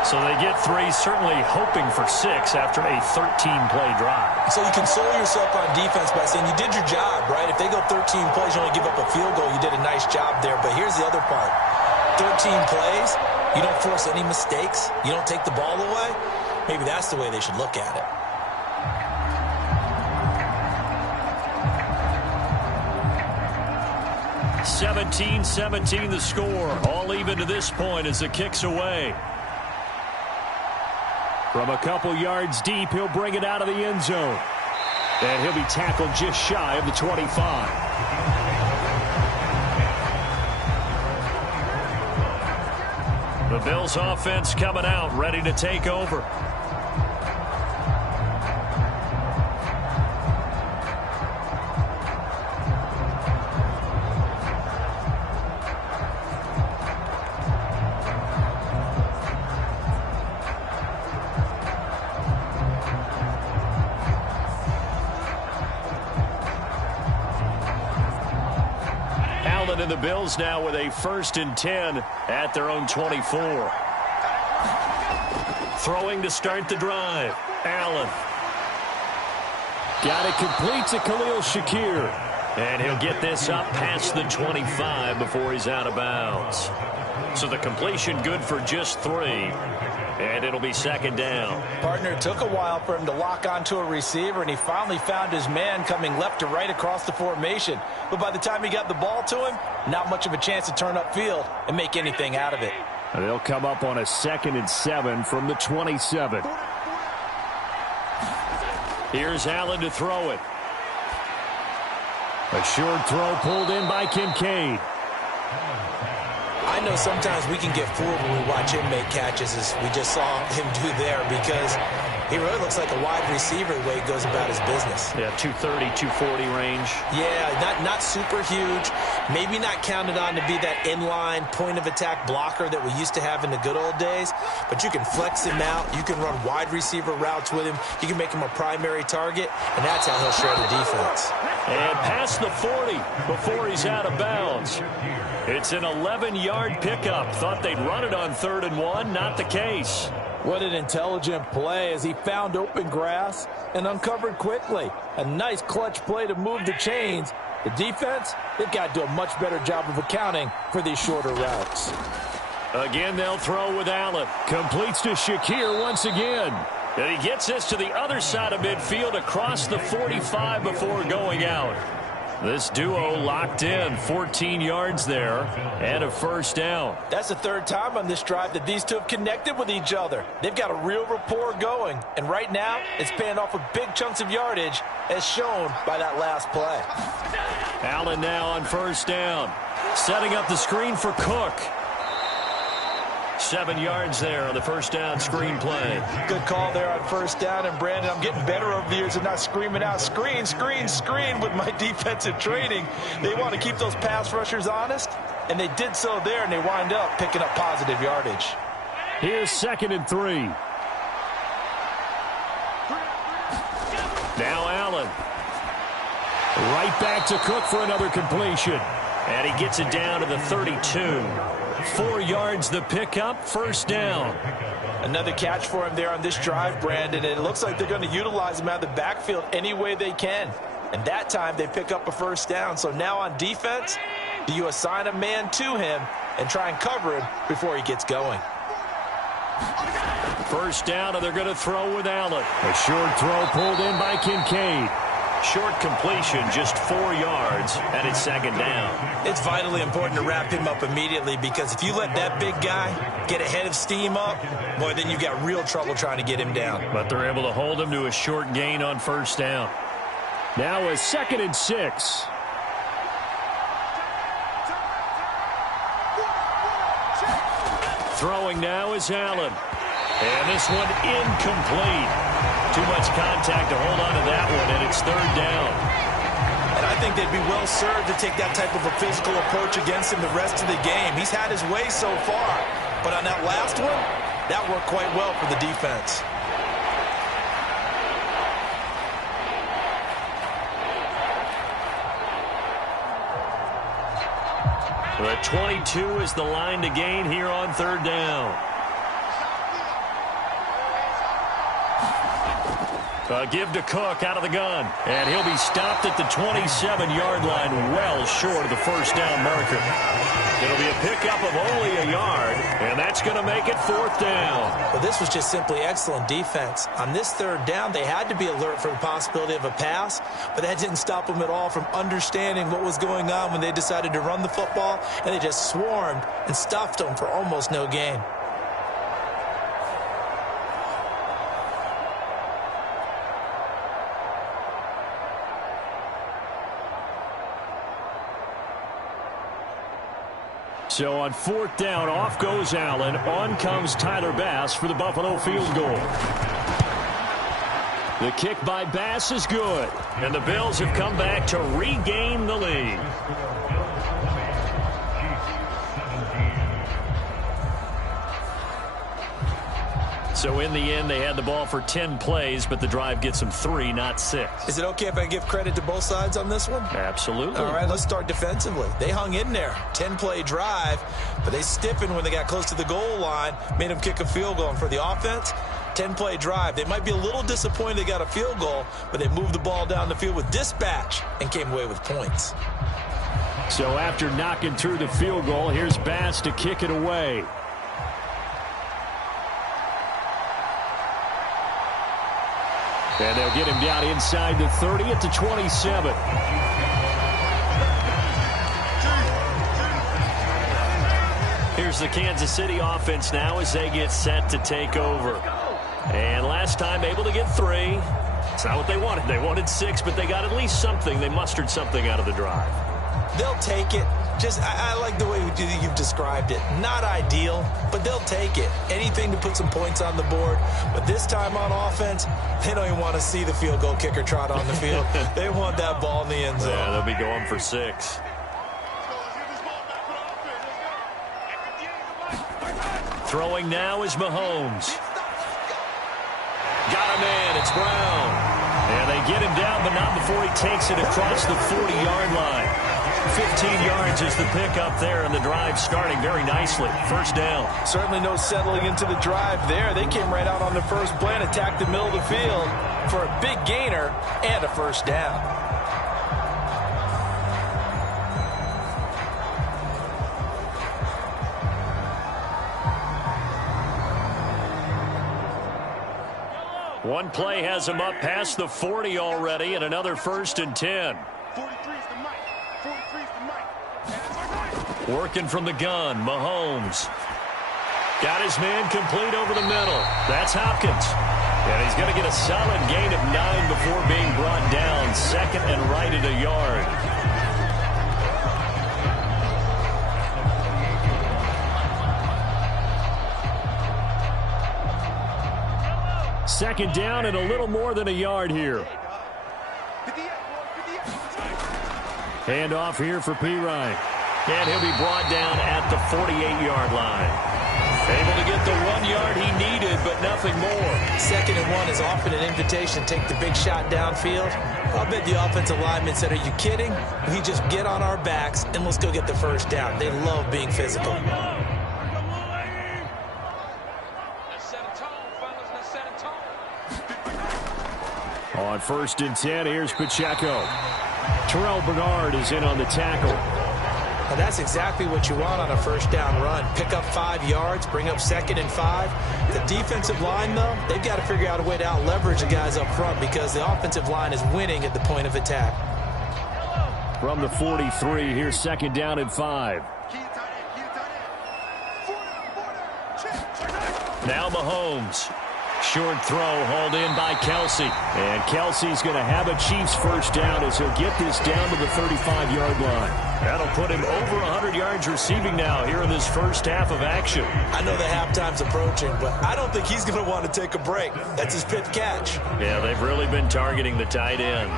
So they get 3, certainly hoping for 6 after a 13-play drive. So you console yourself on defense by saying you did your job, right? If they go 13 plays, you only give up a field goal, you did a nice job there. But here's the other part. 13 plays, you don't force any mistakes, you don't take the ball away. Maybe that's the way they should look at it. "17-17 the score. All even to this point as the kick's away. From a couple yards deep, he'll bring it out of the end zone. And he'll be tackled just shy of the 25. The Bills offense coming out, ready to take over. And the Bills now with a 1st and 10 at their own 24. Throwing to start the drive. Allen. Got it complete to Khalil Shakir. And he'll get this up past the 25 before he's out of bounds. So the completion good for just 3. And it'll be 2nd down. Partner, it took a while for him to lock onto a receiver, and he finally found his man coming left to right across the formation. But by the time he got the ball to him, not much of a chance to turn upfield and make anything out of it. And they'll come up on a 2nd and 7 from the 27. Here's Allen to throw it. A short throw pulled in by Kincaid. I know sometimes we can get fooled when we watch him make catches, as we just saw him do there, because He really looks like a wide receiver the way he goes about his business. Yeah, 230, 240 range. Yeah, not super huge. Maybe not counted on to be that inline point-of-attack blocker that we used to have in the good old days. But you can flex him out. You can run wide receiver routes with him. You can make him a primary target, and that's how he'll shred a defense. And past the 40 before he's out of bounds. It's an 11-yard pickup. Thought they'd run it on 3rd and 1. Not the case. What an intelligent play as he found open grass and uncovered quickly. A nice clutch play to move the chains. The defense, they've got to do a much better job of accounting for these shorter routes. Again, they'll throw with Allen. Completes to Shakir once again. And he gets this to the other side of midfield across the 45 before going out. This duo locked in, 14 yards there, and a first down. That's the 3rd time on this drive that these two have connected with each other. They've got a real rapport going, and right now it's paying off with big chunks of yardage as shown by that last play. Allen now on first down, setting up the screen for Cook. 7 yards there on the first down screen play. Good call there on first down. And, Brandon, I'm getting better over the years of not screaming out, screen, screen, screen with my defensive training. They want to keep those pass rushers honest, and they did so there, and they wind up picking up positive yardage. Here's 2nd and 3. Now Allen. Right back to Cook for another completion. And he gets it down to the 32. 4 yards the pickup, first down. Another catch for him there on this drive, Brandon, and it looks like they're going to utilize him out of the backfield any way they can. And that time they pick up a first down. So now on defense, do you assign a man to him and try and cover him before he gets going? First down, and they're going to throw with Allen. A short throw pulled in by Kincaid. Short completion, just 4 yards, and it's 2nd down. It's vitally important to wrap him up immediately because if you let that big guy get ahead of steam up, boy, then you've got real trouble trying to get him down. But they're able to hold him to a short gain on first down. Now a 2nd and 6. Throwing now is Allen. And this one incomplete. Too much contact to hold on to that one, and it's 3rd down. And I think they'd be well served to take that type of a physical approach against him the rest of the game. He's had his way so far, but on that last one, that worked quite well for the defense. The 22 is the line to gain here on 3rd down. Give to Cook out of the gun. And he'll be stopped at the 27-yard line, well short of the first down marker. It'll be a pickup of only a yard, and that's going to make it 4th down. Well, this was just simply excellent defense. On this 3rd down, they had to be alert for the possibility of a pass, but that didn't stop them at all from understanding what was going on when they decided to run the football, and they just swarmed and stuffed them for almost no gain. So on 4th down, off goes Allen. On comes Tyler Bass for the Buffalo field goal. The kick by Bass is good. And the Bills have come back to regain the lead. So in the end, they had the ball for 10 plays, but the drive gets them 3, not 6. Is it okay if I give credit to both sides on this one? Absolutely. All right, let's start defensively. They hung in there. 10-play drive, but they stiffened when they got close to the goal line, made them kick a field goal. And for the offense, 10-play drive. They might be a little disappointed they got a field goal, but they moved the ball down the field with dispatch and came away with points. So after knocking through the field goal, here's Bass to kick it away. And they'll get him down inside the 30 at the 27. Here's the Kansas City offense now as they get set to take over. And last time able to get 3. It's not what they wanted. They wanted 6, but they got at least something. They mustered something out of the drive. They'll take it. I like the way you've described it. Not ideal, but they'll take it. Anything to put some points on the board. But this time on offense, they don't even want to see the field goal kicker trot on the field. They want that ball in the end zone. Yeah, they'll be going for 6. Throwing now is Mahomes. Got a man. It's Brown. And they get him down, but not before he takes it across the 40-yard line. 15 yards is the pickup there, and the drive starting very nicely. First down. Certainly no settling into the drive there. They came right out on the first play and attacked the middle of the field for a big gainer and a first down. One play has him up past the 40 already, and another 1st and 10. 43's the mic. 43's the mic. Working from the gun, Mahomes. Got his man complete over the middle. That's Hopkins. And he's going to get a solid gain of 9 before being brought down. Second and right at a yard. Second down and a little more than a yard here. Hand off here for Pirine. And he'll be brought down at the 48-yard line. Able to get the 1 yard he needed, but nothing more. 2nd and 1 is often an invitation. Take the big shot downfield. I'll bet the offensive lineman said, are you kidding? We just get on our backs and let's go get the first down. They love being physical. On 1st and 10, here's Pacheco. Terrell Bernard is in on the tackle. Well, that's exactly what you want on a first down run. Pick up 5 yards, bring up 2nd and 5. The defensive line, though, they've got to figure out a way to out-leverage the guys up front because the offensive line is winning at the point of attack. From the 43, here's 2nd down and 5. Now Mahomes. Short throw hauled in by Kelsey. And Kelsey's going to have a Chiefs first down as he'll get this down to the 35-yard line. That'll put him over 100 yards receiving now here in this first half of action. I know the halftime's approaching, but I don't think he's going to want to take a break. That's his pitch catch. Yeah, they've really been targeting the tight end.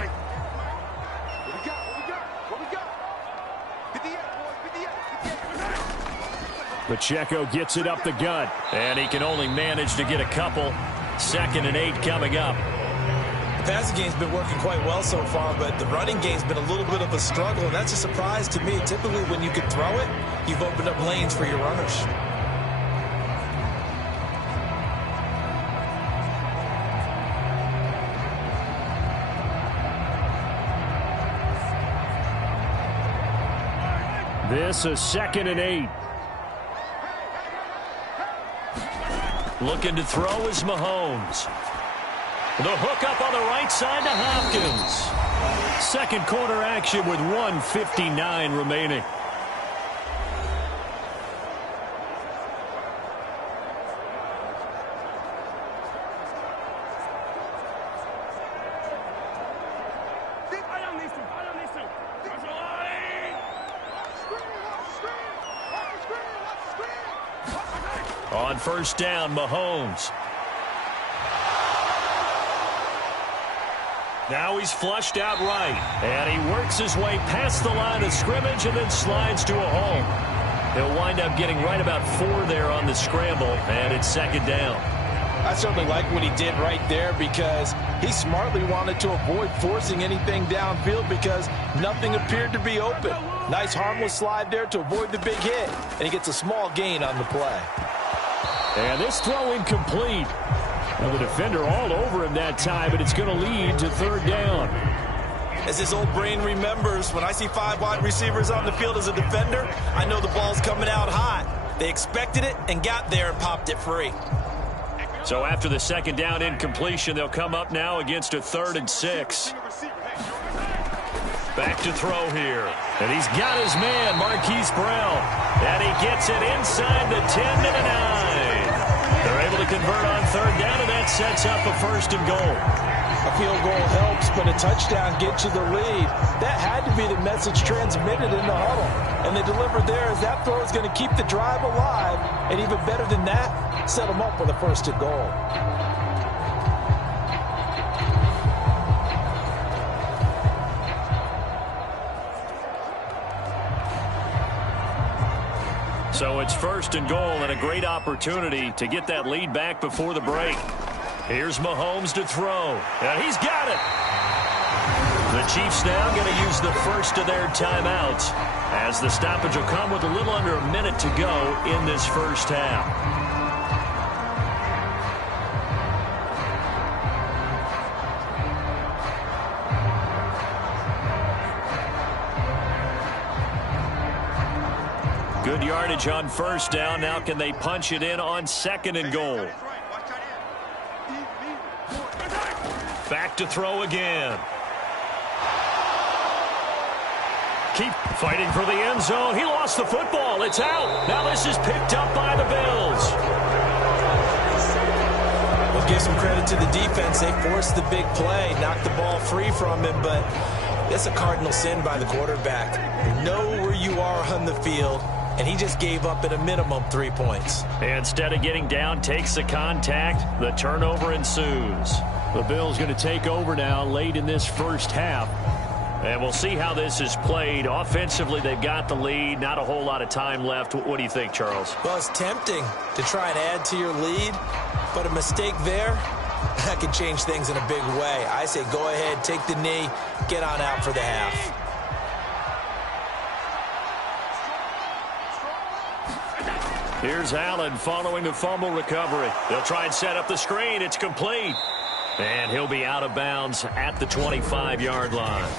Pacheco gets it up the gut, and he can only manage to get a couple. 2nd and 8 coming up. The passing game's been working quite well so far, but the running game's been a little bit of a struggle, and that's a surprise to me. Typically, when you can throw it, you've opened up lanes for your runners. This is 2nd and 8. Looking to throw is Mahomes. The hook up on the right side to Hopkins. Second quarter action with 1:59 remaining. On first down, Mahomes. Now he's flushed out right. And he works his way past the line of scrimmage and then slides to a hole. He'll wind up getting right about 4 there on the scramble, and it's 2nd down. I certainly like what he did right there because he smartly wanted to avoid forcing anything downfield because nothing appeared to be open. Nice harmless slide there to avoid the big hit, and he gets a small gain on the play. And this throw incomplete. Well, the defender all over him that time, but it's going to lead to 3rd down. As his old brain remembers, when I see 5 wide receivers on the field as a defender, I know the ball's coming out hot. They expected it and got there and popped it free. So after the 2nd down incompletion, they'll come up now against a 3rd and 6. Back to throw here. And he's got his man, Marquise Brown. And he gets it inside the 10 to the 9. They're able to convert on third down, and that sets up a 1st and goal. A field goal helps, but a touchdown gets you the lead. That had to be the message transmitted in the huddle. And they delivered there as that throw is going to keep the drive alive. And even better than that, set them up with a 1st and goal. So it's 1st and goal and a great opportunity to get that lead back before the break. Here's Mahomes to throw, and he's got it. The Chiefs now going to use the first of their timeouts as the stoppage will come with a little under a minute to go in this first half. Good yardage on 1st down. Now can they punch it in on 2nd and goal? Back to throw again. Keep fighting for the end zone. He lost the football. It's out. Now this is picked up by the Bills. We'll give some credit to the defense. They forced the big play, knocked the ball free from him, but it's a cardinal sin by the quarterback. Know where you are on the field, and he just gave up at a minimum 3 points. Instead of getting down, takes the contact. The turnover ensues. The Bills going to take over now late in this first half. And we'll see how this is played. Offensively, they've got the lead. Not a whole lot of time left. What do you think, Charles? Well, it's tempting to try and add to your lead, but a mistake there, that can change things in a big way. I say go ahead, take the knee, get on out for the half. Here's Allen following the fumble recovery. They'll try and set up the screen. It's complete. And he'll be out of bounds at the 25-yard line.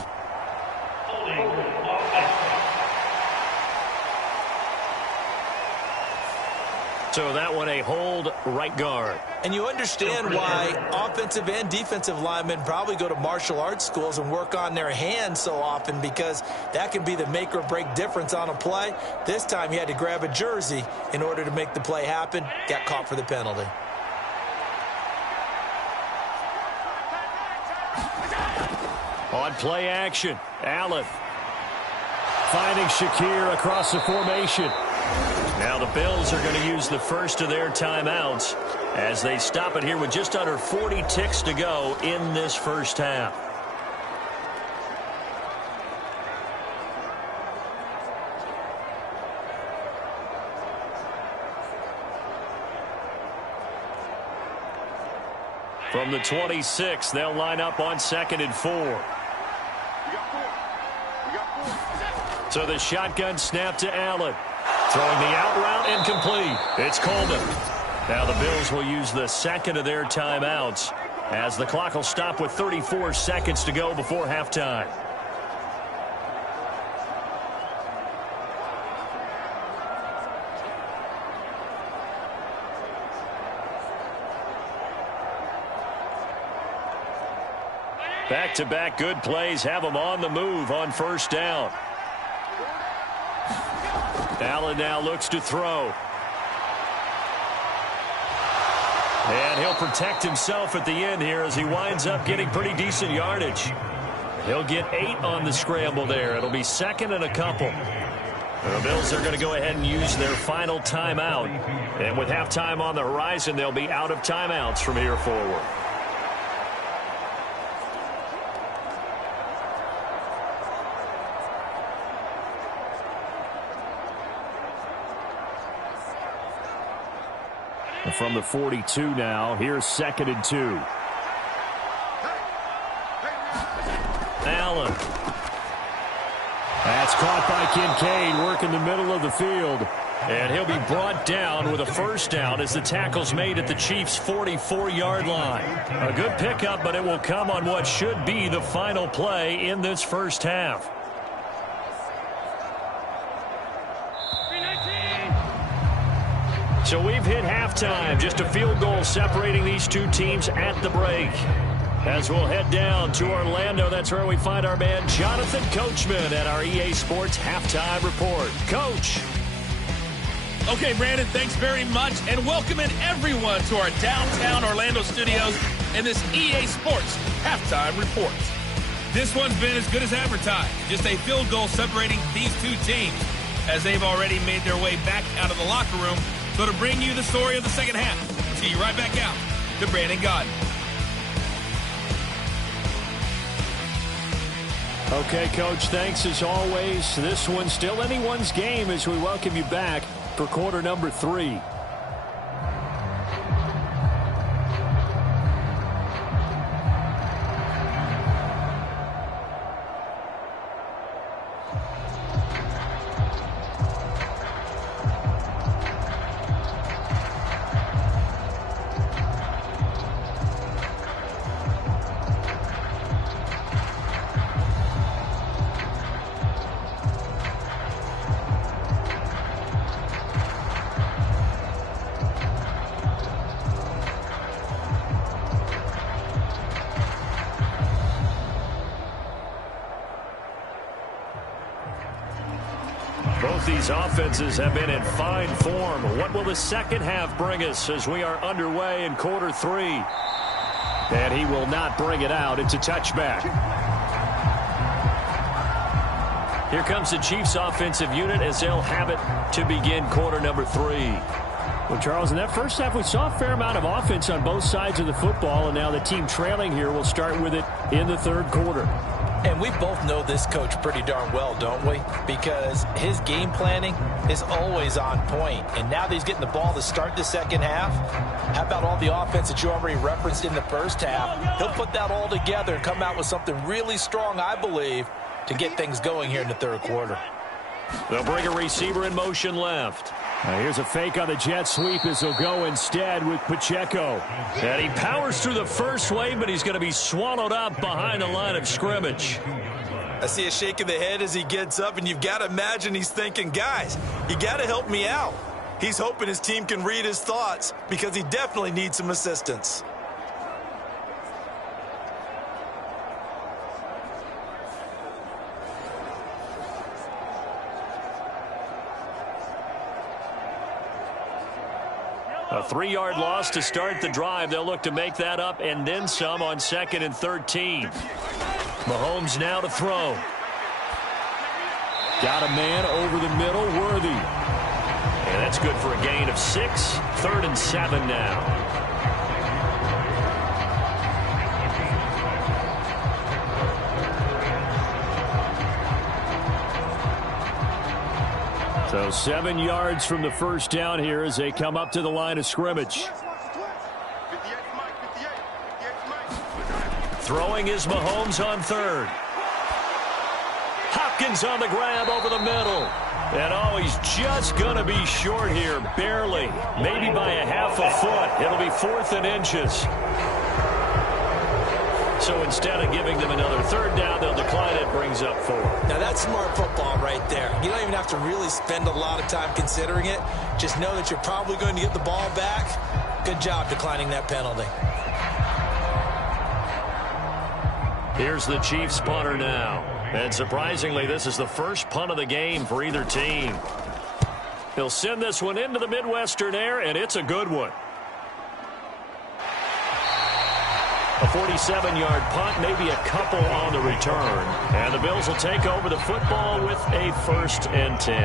So that one a hold, right guard. And you understand why offensive and defensive linemen probably go to martial arts schools and work on their hands so often, because that can be the make or break difference on a play. This time he had to grab a jersey in order to make the play happen. Got caught for the penalty. On play action, Allen finding Shakir across the formation. Now the Bills are going to use the first of their timeouts as they stop it here with just under 40 ticks to go in this first half. From the 26, they'll line up on 2nd and 4. So the shotgun snap to Allen. Throwing the out route incomplete. It's Coleman. Now the Bills will use the second of their timeouts as the clock will stop with 34 seconds to go before halftime. Back-to-back good plays have them on the move on 1st down. Allen now looks to throw. And he'll protect himself at the end here as he winds up getting pretty decent yardage. He'll get 8 on the scramble there. It'll be 2nd and a couple. The Bills are going to go ahead and use their final timeout. And with halftime on the horizon, they'll be out of timeouts from here forward. From the 42 now, here's 2nd and 2. Allen. That's caught by Kincaid, working the middle of the field. And he'll be brought down with a 1st down as the tackle's made at the Chiefs' 44-yard line. A good pickup, but it will come on what should be the final play in this first half. So we've hit halftime, just a field goal separating these two teams at the break. As we'll head down to Orlando, that's where we find our man Jonathan Coachman at our EA Sports Halftime Report. Coach. Okay, Brandon, thanks very much, and welcoming everyone to our downtown Orlando studios in this EA Sports Halftime Report. This one's been as good as advertised. Just a field goal separating these two teams as they've already made their way back out of the locker room. So to bring you the story of the second half, let's get you right back out to Brandon Gaudin. Okay, Coach, thanks as always. This one's still anyone's game as we welcome you back for quarter number 3. Both these offenses have been in fine form. What will the second half bring us as we are underway in quarter 3? And he will not bring it out. It's a touchback. Here comes the Chiefs offensive unit as they'll have it to begin quarter number 3. Well, Charles, in that first half, we saw a fair amount of offense on both sides of the football, and now the team trailing here will start with it in the third quarter. And we both know this coach pretty darn well, don't we? Because his game planning is always on point. And now that he's getting the ball to start the second half, how about all the offense that you already referenced in the first half? He'll put that all together and come out with something really strong, I believe, to get things going here in the third quarter. They'll bring a receiver in motion left. Now here's a fake on the jet sweep as he'll go instead with Pacheco. And he powers through the first wave, but he's going to be swallowed up behind the line of scrimmage. I see a shake of the head as he gets up, and you've got to imagine he's thinking, guys, you got to help me out. He's hoping his team can read his thoughts because he definitely needs some assistance. A 3-yard loss to start the drive. They'll look to make that up and then some on 2nd and 13. Mahomes now to throw. Got a man over the middle, Worthy. And that's good for a gain of 6. 3rd and 7 now. So 7 yards from the first down here as they come up to the line of scrimmage. Throwing is Mahomes on 3rd. Hopkins on the grab over the middle. And oh, he's just going to be short here, barely. Maybe by a half a foot. It'll be 4th and inches. So instead of giving them another 3rd down, they'll decline it, brings up 4. Now that's smart football right there. You don't even have to really spend a lot of time considering it. Just know that you're probably going to get the ball back. Good job declining that penalty. Here's the Chiefs punter now. And surprisingly, this is the first punt of the game for either team. He'll send this one into the Midwestern air, and it's a good one. A 47-yard punt, maybe a couple on the return. And the Bills will take over the football with a 1st and 10.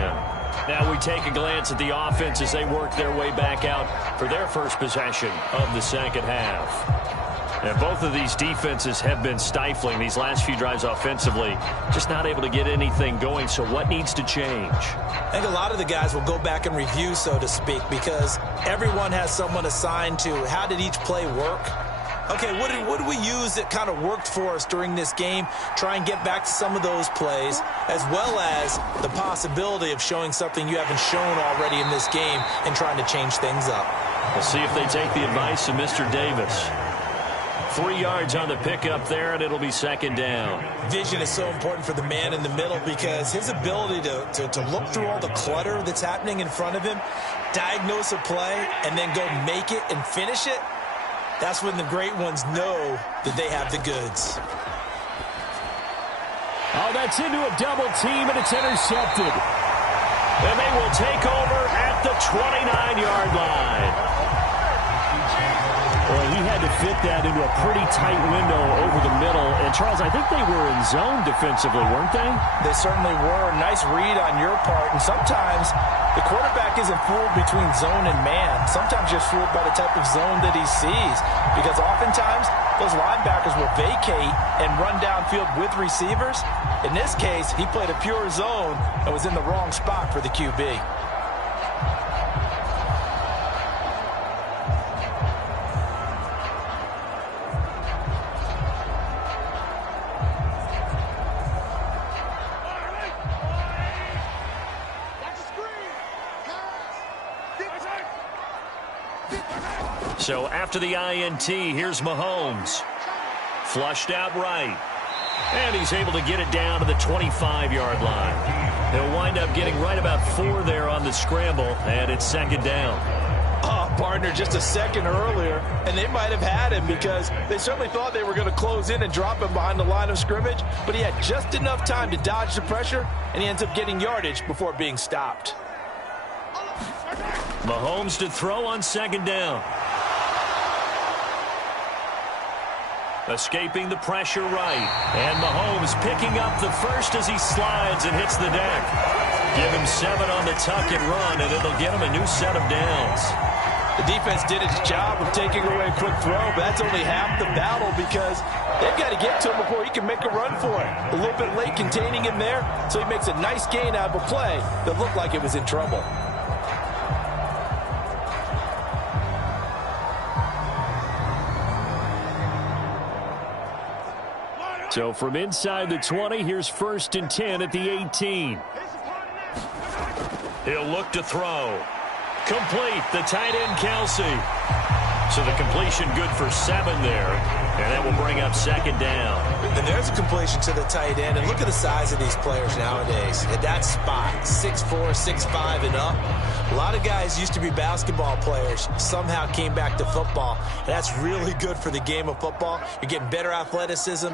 Now we take a glance at the offense as they work their way back out for their first possession of the second half. And both of these defenses have been stifling these last few drives offensively. Just not able to get anything going, so what needs to change? I think a lot of the guys will go back and review, so to speak, because everyone has someone assigned to how did each play work. Okay, what did we use that kind of worked for us during this game? Try and get back to some of those plays, as well as the possibility of showing something you haven't shown already in this game and trying to change things up. We'll see if they take the advice of Mr. Davis. 3 yards on the pickup there, and it'll be 2nd down. Vision is so important for the man in the middle because his ability to look through all the clutter that's happening in front of him, diagnose a play, and then go make it and finish it, that's when the great ones know that they have the goods. Oh, that's into a double team, and it's intercepted. And they will take over at the 29-yard line. Well, he had to fit that into a pretty tight window over the middle. And, Charles, I think they were in zone defensively, weren't they? They certainly were. Nice read on your part. And sometimes the quarterback isn't fooled between zone and man. Sometimes just fooled by the type of zone that he sees. Because oftentimes those linebackers will vacate and run downfield with receivers. In this case, he played a pure zone and was in the wrong spot for the QB. So after the INT, here's Mahomes. Flushed out right. And he's able to get it down to the 25-yard line. He'll wind up getting right about 4 there on the scramble, and it's second down. Oh, partner, just a second earlier, and they might have had him because they certainly thought they were going to close in and drop him behind the line of scrimmage, but he had just enough time to dodge the pressure, and he ends up getting yardage before being stopped. Mahomes to throw on second down. Escaping the pressure right. And Mahomes picking up the first as he slides and hits the deck. Give him 7 on the tuck and run, and it'll get him a new set of downs. The defense did its job of taking away a quick throw, but that's only half the battle because they've got to get to him before he can make a run for it. A little bit late containing him there, so he makes a nice gain out of a play that looked like it was in trouble. So from inside the 20, here's 1st and 10 at the 18. He'll look to throw. Complete, the tight end, Kelsey. So the completion good for 7 there, and that will bring up second down. And there's a completion to the tight end, and look at the size of these players nowadays. At that spot, 6'4", 6'5", and up. A lot of guys used to be basketball players, somehow came back to football, and that's really good for the game of football. You're getting better athleticism,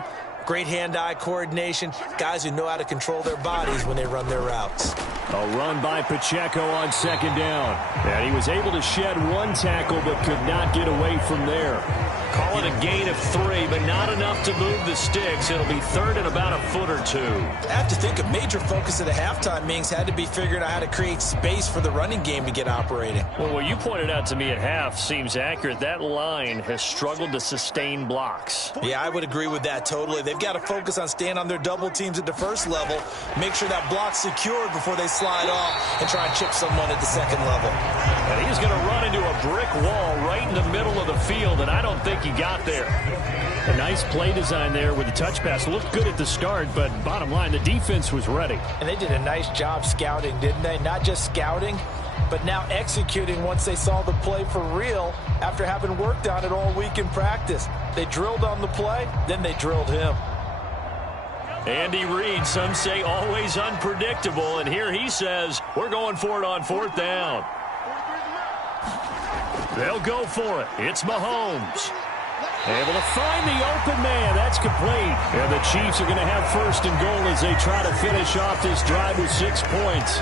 great hand-eye coordination, guys who know how to control their bodies when they run their routes. A run by Pacheco on second down. And he was able to shed 1 tackle but could not get away from there. Call it a gain of 3, but not enough to move the sticks. It'll be 3rd and about a foot or 2. I have to think a major focus of the halftime meetings had to be figuring out how to create space for the running game to get operating. Well, what you pointed out to me at half seems accurate. That line has struggled to sustain blocks. Yeah, I would agree with that totally. They've got to focus on staying on their double teams at the first level, make sure that block's secured before they slide off and try and chip someone at the second level. And he's going to run into a brick wall right in the middle of the field, and I don't think he got there. A nice play design there with the touch pass. Looked good at the start, but bottom line, the defense was ready. And they did a nice job scouting, didn't they? Not just scouting, but now executing once they saw the play for real after having worked on it all week in practice. They drilled on the play, then they drilled him. Andy Reid, some say always unpredictable, and here he says, we're going for it on 4th down. They'll go for it. It's Mahomes. Able to find the open man. That's complete. And the Chiefs are going to have 1st and goal as they try to finish off this drive with 6 points.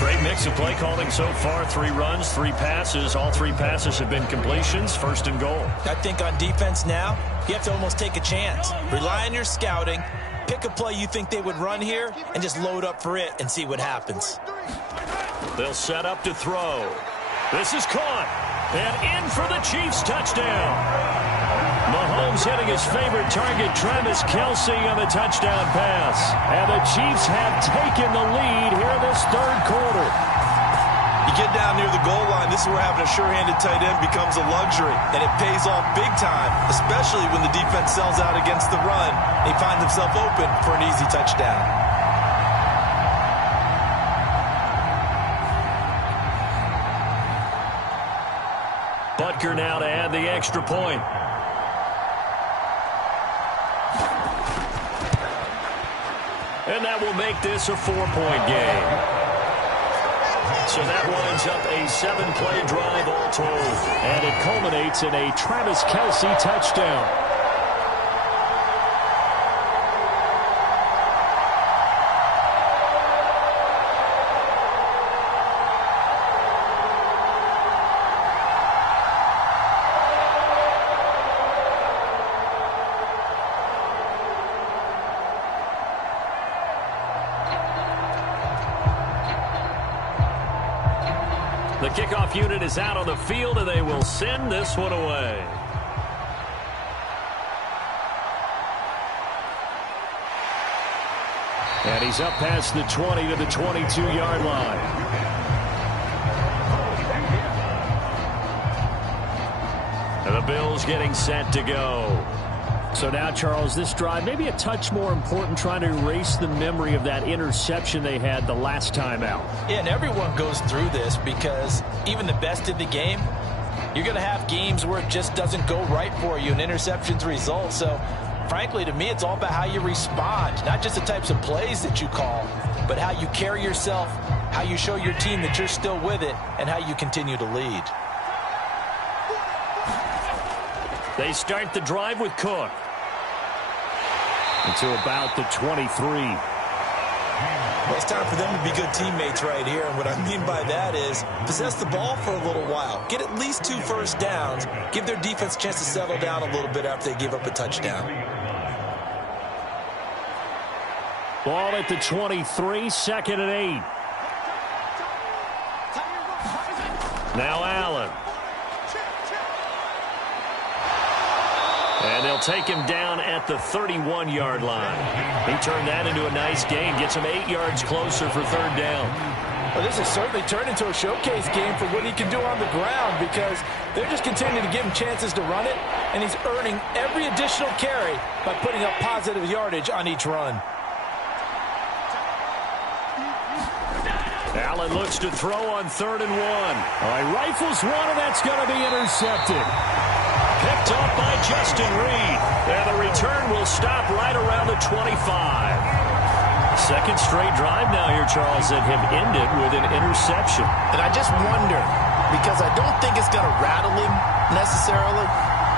Great mix of play calling so far. 3 runs, 3 passes. All 3 passes have been completions. 1st and goal. I think on defense now, you have to almost take a chance. Rely on your scouting. Pick a play you think they would run here and just load up for it and see what happens. They'll set up to throw. This is caught. And in for the Chiefs touchdown. Mahomes hitting his favorite target, Travis Kelce, on the touchdown pass. And the Chiefs have taken the lead here in this 3rd quarter. You get down near the goal line, this is where having a sure-handed tight end becomes a luxury. And it pays off big time, especially when the defense sells out against the run. He finds himself open for an easy touchdown. Butker now to add the extra point. And that will make this a 4-point game. So that winds up a 7-play drive all told. And it culminates in a Travis Kelce touchdown. The kickoff unit is out on the field, and they will send this one away. And he's up past the 20 to the 22-yard line. And the Bills getting set to go. So now, Charles, this drive maybe a touch more important, trying to erase the memory of that interception they had the last time out. Yeah, and everyone goes through this because even the best in the game, you're going to have games where it just doesn't go right for you and interceptions result. So, frankly, to me, it's all about how you respond, not just the types of plays that you call, but how you carry yourself, how you show your team that you're still with it, and how you continue to lead. They start the drive with Cook. Until about the 23. Well, it's time for them to be good teammates right here. And what I mean by that is possess the ball for a little while. Get at least 2 first downs. Give their defense a chance to settle down a little bit after they give up a touchdown. Ball at the 23, 2nd and 8. Now Allen. And they'll take him down at the 31-yard line. He turned that into a nice gain. Gets him 8 yards closer for 3rd down. Well, this has certainly turned into a showcase game for what he can do on the ground because they're just continuing to give him chances to run it, and he's earning every additional carry by putting up positive yardage on each run. Allen looks to throw on 3rd and 1. All right, rifles one, and that's going to be intercepted. Picked up by Justin Reed. And the return will stop right around the 25. Second straight drive now here, Charles, that have ended with an interception. And I just wonder, because I don't think it's going to rattle him necessarily,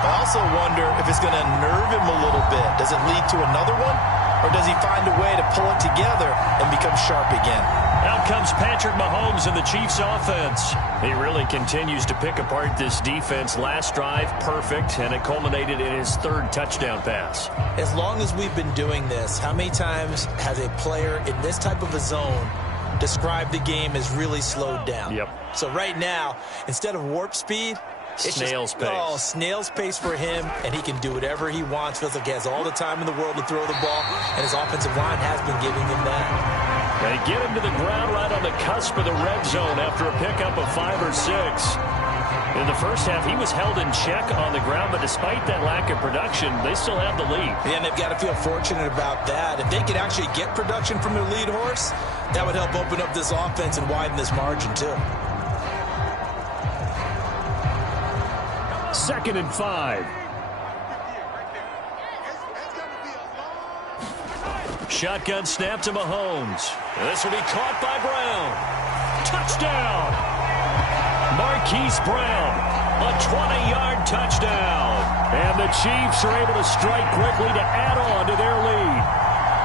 I also wonder if it's going to nerve him a little bit. Does it lead to another one? Or does he find a way to pull it together and become sharp again? Out comes Patrick Mahomes in the Chiefs offense. He really continues to pick apart this defense. Last drive, perfect, and it culminated in his 3rd touchdown pass. As long as we've been doing this, how many times has a player in this type of a zone described the game as really slowed down? Yep. So right now, instead of warp speed, it's snail's pace. Oh, snail's pace for him, and he can do whatever he wants. Feels like he has all the time in the world to throw the ball, and his offensive line has been giving him that. They get him to the ground right on the cusp of the red zone after a pickup of 5 or 6. In the first half, he was held in check on the ground, but despite that lack of production, they still have the lead. Yeah, and they've got to feel fortunate about that. If they could actually get production from their lead horse, that would help open up this offense and widen this margin, too. 2nd and 5. Shotgun snap to Mahomes. This will be caught by Brown. Touchdown! Marquise Brown, a 20-yard touchdown. And the Chiefs are able to strike quickly to add on to their lead.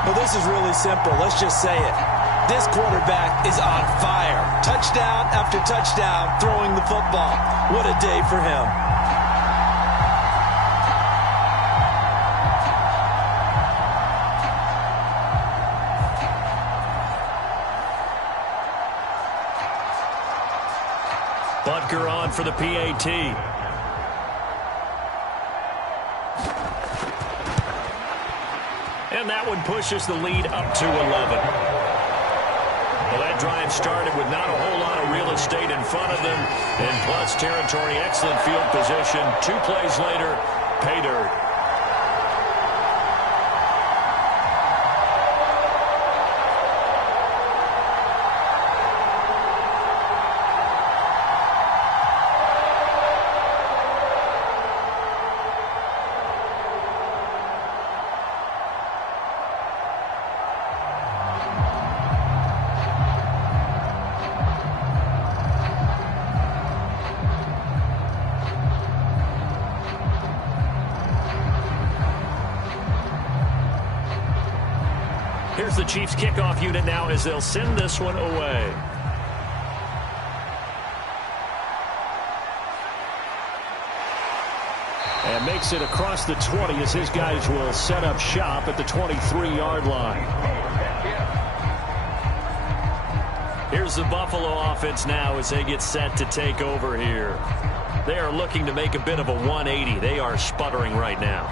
Well, this is really simple. Let's just say it. This quarterback is on fire. Touchdown after touchdown throwing the football. What a day for him. Butker on for the PAT. And that one pushes the lead up to 11. Well, that drive started with not a whole lot of real estate in front of them, and plus territory, excellent field position. 2 plays later, pay dirt. Here's the Chiefs kickoff unit now as they'll send this one away. And makes it across the 20 as his guys will set up shop at the 23-yard line. Here's the Buffalo offense now as they get set to take over here. They are looking to make a bit of a 180. They are sputtering right now.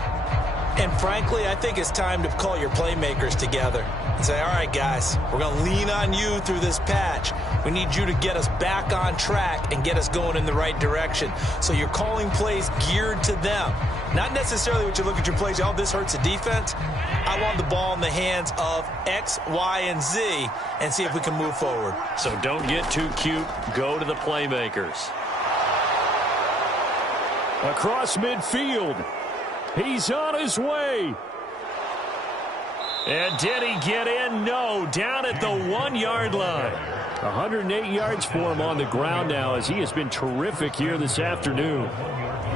And frankly, I think it's time to call your playmakers together and say, all right, guys, we're going to lean on you through this patch. We need you to get us back on track and get us going in the right direction. So you're calling plays geared to them. Not necessarily what you look at your plays, oh, this hurts the defense. I want the ball in the hands of X, Y, and Z and see if we can move forward. So don't get too cute. Go to the playmakers. Across midfield. He's on his way. And did he get in? No, down at the 1-yard line. 108 yards for him on the ground now as he has been terrific here this afternoon.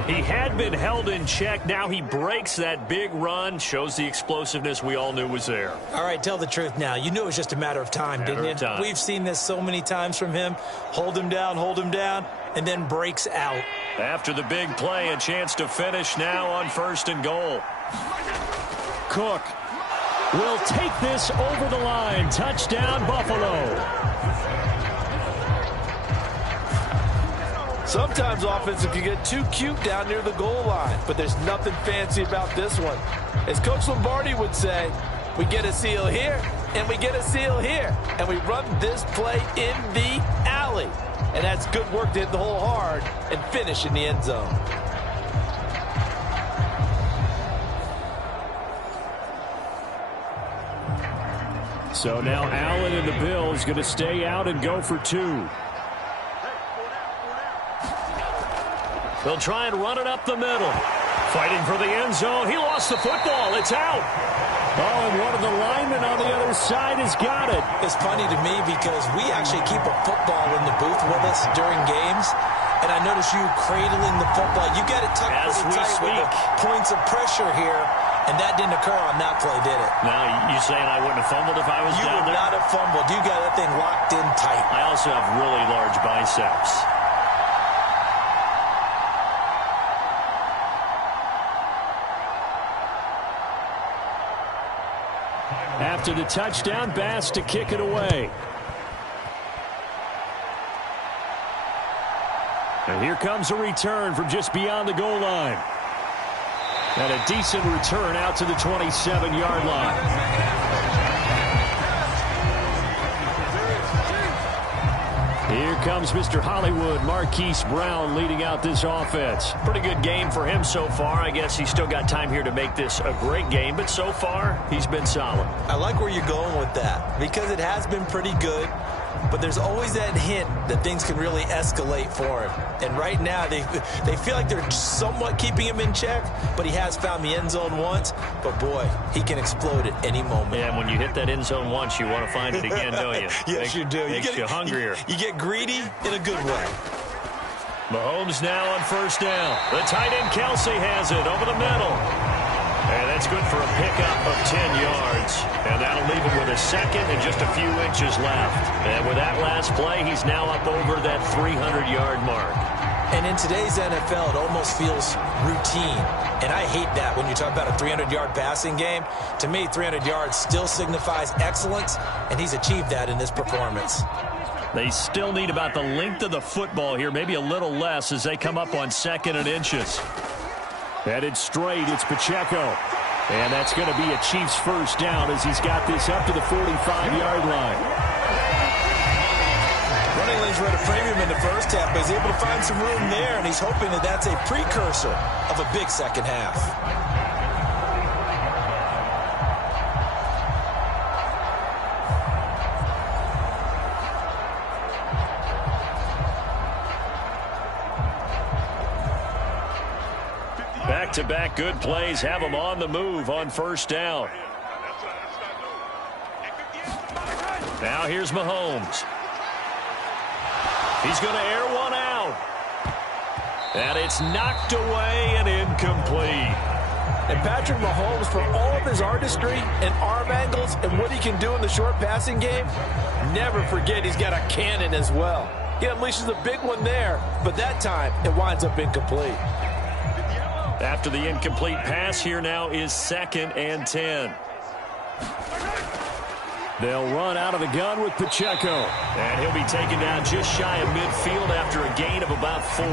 He had been held in check. Now he breaks that big run. Shows the explosiveness we all knew was there. All right, tell the truth now. You knew it was just a matter of time, didn't you? We've seen this so many times from him. Hold him down, and then breaks out. After the big play, a chance to finish now on 1st and goal. Cook will take this over the line. Touchdown, Buffalo. Sometimes offensive can get too cute down near the goal line, but there's nothing fancy about this one. As Coach Lombardi would say, we get a seal here, and we get a seal here, and we run this play in the alley. And that's good work to hit the hole hard and finish in the end zone. So now Allen and the Bills going to stay out and go for 2. They'll try and run it up the middle. Fighting for the end zone. He lost the football. It's out. Oh, and one of the linemen on the other side has got it. It's funny to me because we actually keep a football in the booth with us during games. And I notice you cradling the football. You got it tucked pretty tight with the points of pressure here. And that didn't occur on that play, did it? Now, you saying I wouldn't have fumbled if I was down there? You would not have fumbled. You got that thing locked in tight. I also have really large biceps. After the touchdown, Bass to kick it away. And here comes a return from just beyond the goal line. And a decent return out to the 27-yard line. Here comes Mr. Hollywood, Marquise Brown, leading out this offense. Pretty good game for him so far. I guess he's still got time here to make this a great game, but so far, he's been solid. I like where you're going with that because it has been pretty good, but there's always that hint that things can really escalate for him. And right now, they feel like they're somewhat keeping him in check, but he has found the end zone once. But, boy, he can explode at any moment. Yeah, when you hit that end zone once, you want to find it again, don't you? Yes, you do. Makes you hungrier. You get greedy in a good way. Mahomes now on 1st down. The tight end Kelsey has it over the middle. And that's good for a pickup of 10 yards. And that'll leave him with a second and just a few inches left. And with that last play, he's now up over that 300-yard mark. And in today's NFL, it almost feels routine. And I hate that when you talk about a 300-yard passing game. To me, 300 yards still signifies excellence, and he's achieved that in this performance. They still need about the length of the football here, maybe a little less as they come up on 2nd and inches. Headed straight, it's Pacheco. And that's going to be a Chiefs first down as he's got this up to the 45-yard line. Running lanes ready to frame him in the first half, but he's able to find some room there, and he's hoping that that's a precursor of a big second half. Back-to-back good plays have him on the move on 1st down. Now here's Mahomes. He's going to air one out. And it's knocked away and incomplete. And Patrick Mahomes, for all of his artistry and arm angles and what he can do in the short passing game, never forget he's got a cannon as well. He unleashes a big one there, but that time it winds up incomplete. After the incomplete pass, here now is 2nd and 10. They'll run out of the gun with Pacheco. And he'll be taken down just shy of midfield after a gain of about 4.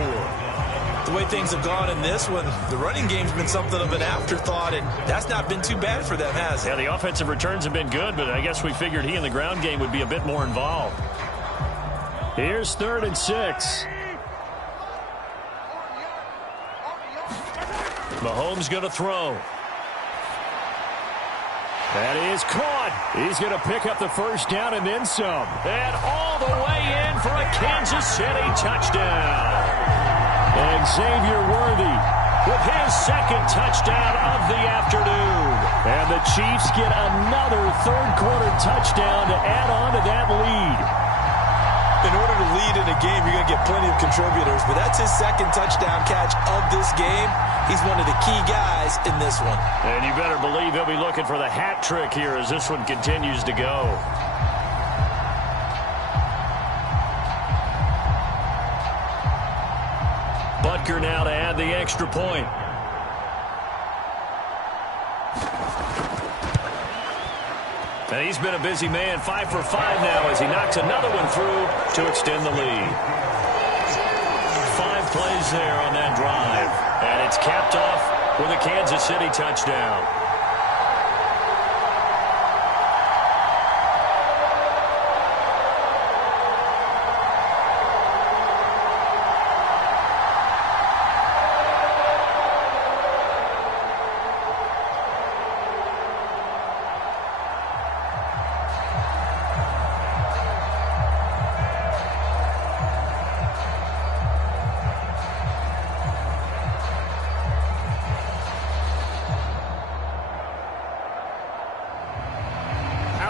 The way things have gone in this one, the running game's been something of an afterthought, and that's not been too bad for them, has it? Yeah, the offensive returns have been good, but I guess we figured he in the ground game would be a bit more involved. Here's 3rd and 6. Mahomes going to throw. That is caught. He's going to pick up the first down and then some. And all the way in for a Kansas City touchdown. And Xavier Worthy with his 2nd touchdown of the afternoon. And the Chiefs get another 3rd quarter touchdown to add on to that lead. In order to lead in a game, you're going to get plenty of contributors, but that's his 2nd touchdown catch of this game. He's one of the key guys in this one. And you better believe he'll be looking for the hat trick here as this one continues to go. Butker now to add the extra point. And he's been a busy man, 5 for 5 now as he knocks another one through to extend the lead. 5 plays there on that drive. And it's capped off with a Kansas City touchdown.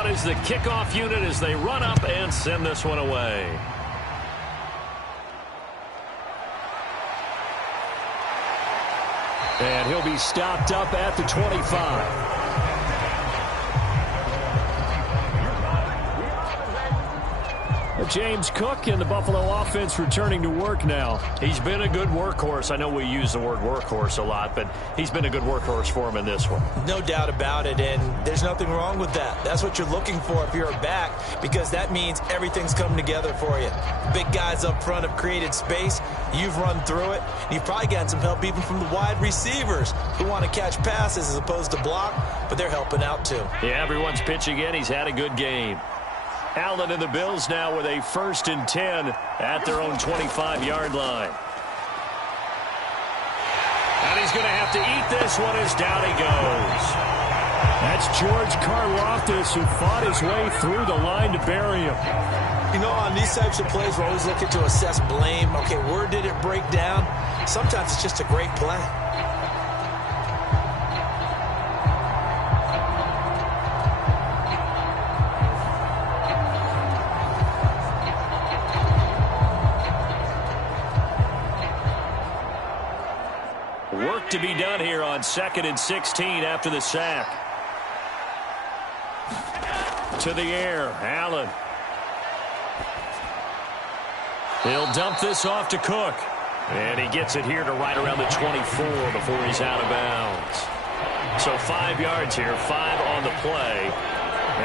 Is the kickoff unit as they run up and send this one away. And he'll be stopped up at the 25. James Cook and the Buffalo offense returning to work now. He's been a good workhorse. I know we use the word workhorse a lot, but he's been a good workhorse for him in this one. No doubt about it, and there's nothing wrong with that. That's what you're looking for if you're a back, because that means everything's coming together for you. Big guys up front have created space. You've run through it. You've probably gotten some help even from the wide receivers who want to catch passes as opposed to block, but they're helping out too. Yeah, everyone's pitching in. He's had a good game. Allen and the Bills now with a 1st and 10 at their own 25-yard line. And he's going to have to eat this one as down he goes. That's George Karlaftis who fought his way through the line to bury him. You know, on these types of plays, we're always looking to assess blame. Okay, where did it break down? Sometimes it's just a great play. Work to be done here on 2nd and 16 after the sack. To the air, Allen. He'll dump this off to Cook. And he gets it here to right around the 24 before he's out of bounds. So 5 yards here, 5 on the play.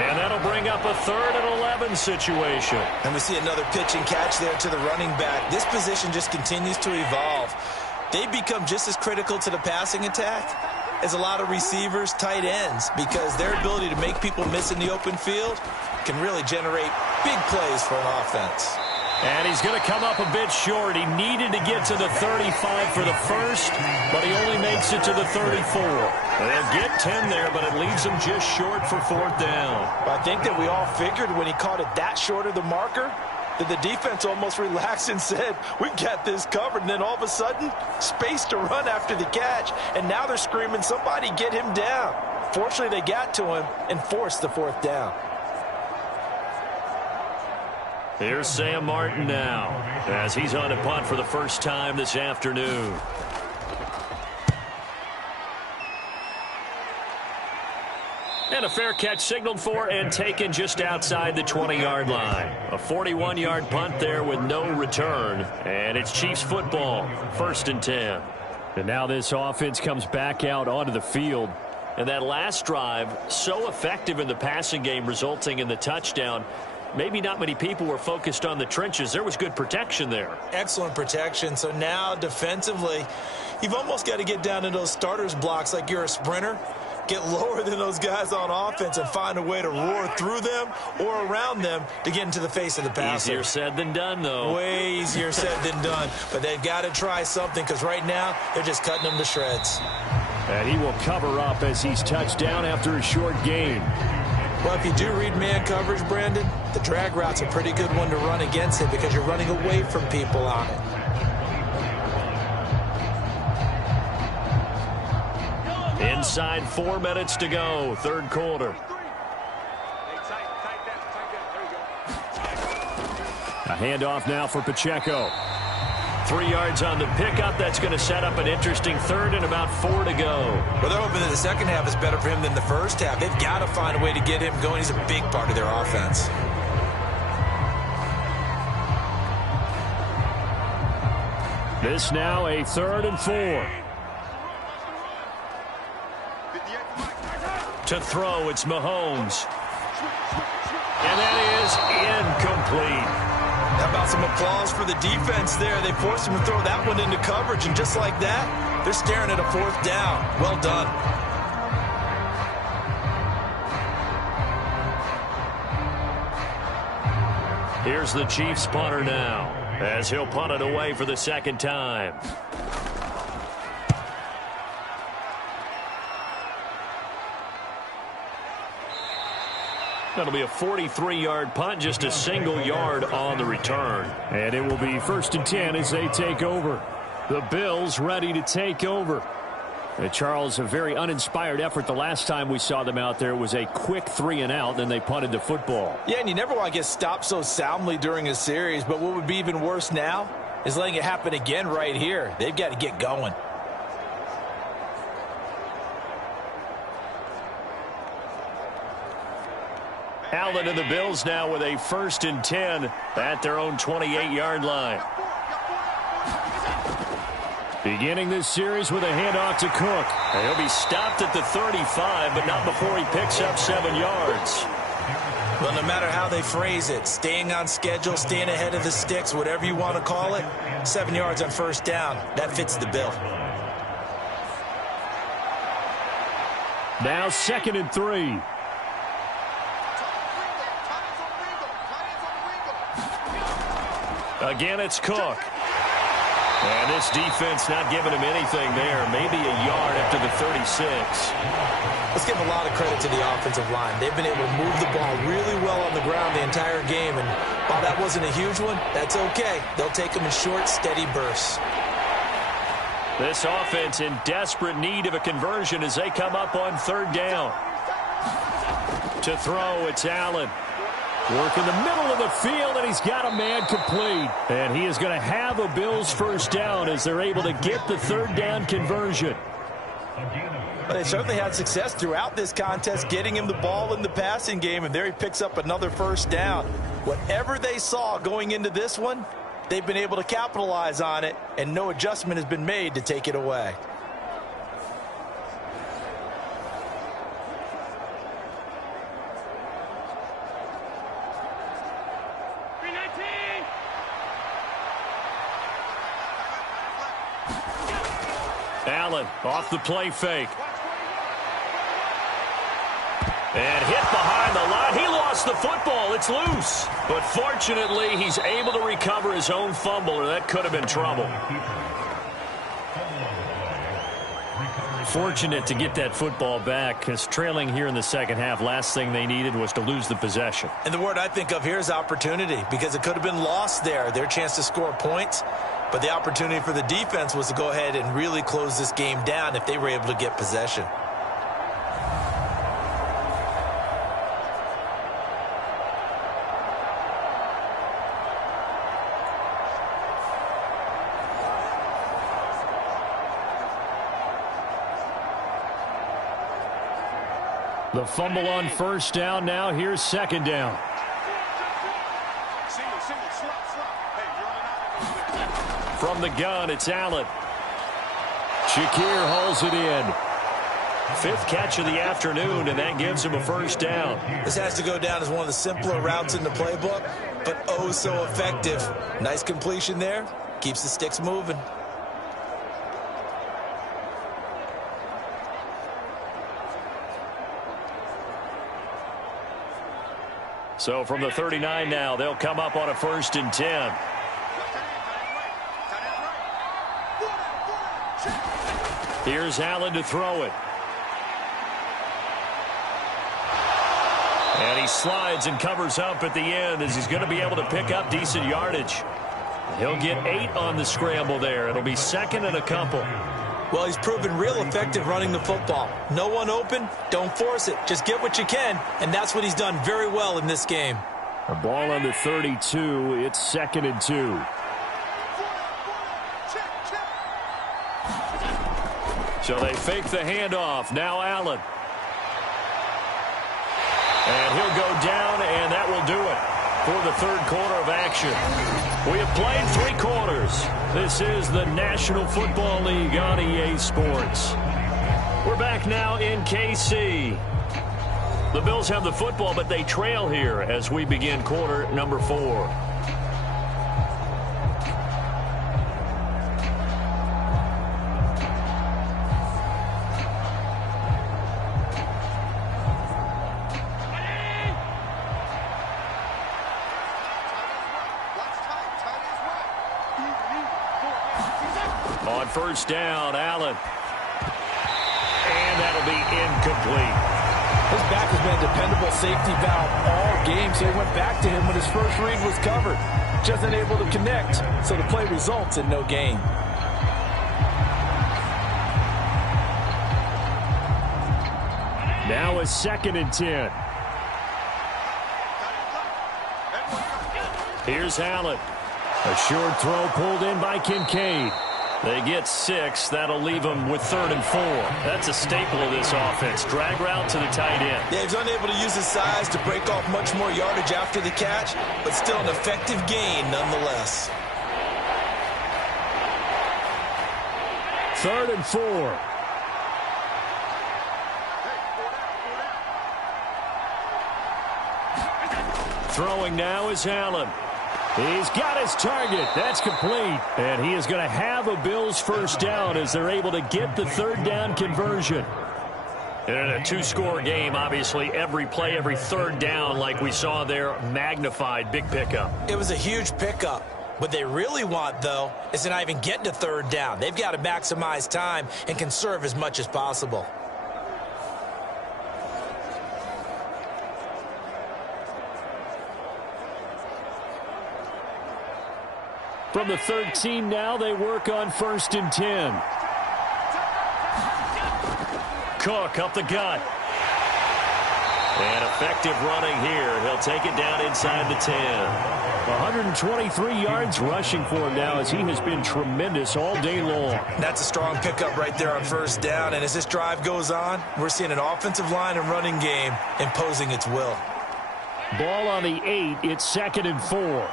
And that'll bring up a 3rd and 11 situation. And we see another pitch and catch there to the running back. This position just continues to evolve. They've become just as critical to the passing attack as a lot of receivers, tight ends, because their ability to make people miss in the open field can really generate big plays for an offense. And he's going to come up a bit short. He needed to get to the 35 for the first, but he only makes it to the 34. They'll get 10 there, but it leaves him just short for 4th down. I think that we all figured when he caught it that short of the marker, that the defense almost relaxed and said, we got this covered. And then all of a sudden, space to run after the catch. And now they're screaming, somebody get him down. Fortunately, they got to him and forced the 4th down. Here's Sam Martin now as he's on a punt for the first time this afternoon. And a fair catch signaled for and taken just outside the 20-yard line. A 41-yard punt there with no return. And it's Chiefs football, 1st and 10. And now this offense comes back out onto the field. And that last drive, so effective in the passing game, resulting in the touchdown. Maybe not many people were focused on the trenches. There was good protection there. Excellent protection. So now defensively, you've almost got to get down to those starters blocks like you're a sprinter. Get lower than those guys on offense and find a way to roar through them or around them to get into the face of the passer. Easier said than done, though. Way easier said than done. But they've got to try something because right now they're just cutting them to shreds. And he will cover up as he's touched down after a short gain. Well, if you do read man coverage, Brandon, the drag route's a pretty good one to run against it because you're running away from people on it. Inside 4 minutes to go, third quarter. A handoff now for Pacheco. 3 yards on the pickup. That's going to set up an interesting third and about 4 to go. Well, they're hoping that the second half is better for him than the first half. They've got to find a way to get him going. He's a big part of their offense. This now a 3rd and 4. To throw, it's Mahomes. And that is incomplete. How about some applause for the defense there? They forced him to throw that one into coverage, and just like that, they're staring at a 4th down. Well done. Here's the Chiefs punter now, as he'll punt it away for the second time. That'll be a 43-yard punt, just a single yard on the return. And it will be 1st and 10 as they take over. The Bills ready to take over. Charles, a very uninspired effort. The last time we saw them out there was a quick 3-and-out, then they punted the football. Yeah, and you never want to get stopped so soundly during a series, but what would be even worse now is letting it happen again right here. They've got to get going. Allen and the Bills now with a 1st and 10 at their own 28-yard line. Beginning this series with a handoff to Cook. And he'll be stopped at the 35, but not before he picks up 7 yards. Well, no matter how they phrase it, staying on schedule, staying ahead of the sticks, whatever you want to call it, 7 yards on 1st down, that fits the bill. Now 2nd and 3. Again, it's Cook. And this defense not giving him anything there. Maybe a yard after the 36. Let's give a lot of credit to the offensive line. They've been able to move the ball really well on the ground the entire game. And while that wasn't a huge one, that's okay. They'll take them in short, steady bursts. This offense in desperate need of a conversion as they come up on 3rd down. To throw, it's Allen. Work in the middle of the field, and he's got a man complete. And he is going to have a Bills 1st down as they're able to get the 3rd down conversion. Well, they certainly had success throughout this contest, getting him the ball in the passing game, and there he picks up another 1st down. Whatever they saw going into this one, they've been able to capitalize on it, and no adjustment has been made to take it away. Allen off the play fake. And hit behind the line. He lost the football. It's loose. But fortunately, he's able to recover his own fumble, or that could have been trouble. Fortunate to get that football back, because trailing here in the second half, last thing they needed was to lose the possession. And the word I think of here is opportunity, because it could have been lost there. Their chance to score points. But the opportunity for the defense was to go ahead and really close this game down if they were able to get possession. The fumble on 1st down. Now here's 2nd down. From the gun, it's Allen. Shakir hauls it in. Fifth catch of the afternoon, and that gives him a first down. This has to go down as one of the simpler routes in the playbook, but oh so effective. Nice completion there. Keeps the sticks moving. So from the 39 now, they'll come up on a 1st and 10. Here's Allen to throw it. And he slides and covers up at the end as he's going to be able to pick up decent yardage. He'll get 8 on the scramble there. It'll be 2nd and a couple. Well, he's proven real effective running the football. No one open, don't force it. Just get what you can, and that's what he's done very well in this game. A ball on the 32. It's 2nd and 2. So they fake the handoff. Now Allen. And he'll go down, and that will do it for the 3rd quarter of action. We have played 3 quarters. This is the National Football League on EA Sports. We're back now in KC. The Bills have the football, but they trail here as we begin quarter number 4. On 1st down, Allen. And that'll be incomplete. His back has been a dependable safety valve all game, so he went back to him when his first read was covered. Just unable to connect, so the play results in no gain. Now a 2nd and 10. Here's Allen. A short throw pulled in by Kincaid. They get 6. That'll leave them with 3rd and 4. That's a staple of this offense. Drag route to the tight end. Yeah, he's unable to use his size to break off much more yardage after the catch, but still an effective gain nonetheless. 3rd and 4. Throwing now is Allen. He's got his target. That's complete. And he is going to have a Bills first down as they're able to get the 3rd down conversion. In a 2-score game, obviously, every play, every 3rd down, like we saw there, magnified. Big pickup. It was a huge pickup. What they really want, though, is to not even get to 3rd down. They've got to maximize time and conserve as much as possible. From the 13 now, they work on 1st and 10. Cook up the gut. And effective running here. He'll take it down inside the 10. 123 yards rushing for him now as he has been tremendous all day long. That's a strong pickup right there on 1st down. And as this drive goes on, we're seeing an offensive line and running game imposing its will. Ball on the 8. It's 2nd and 4.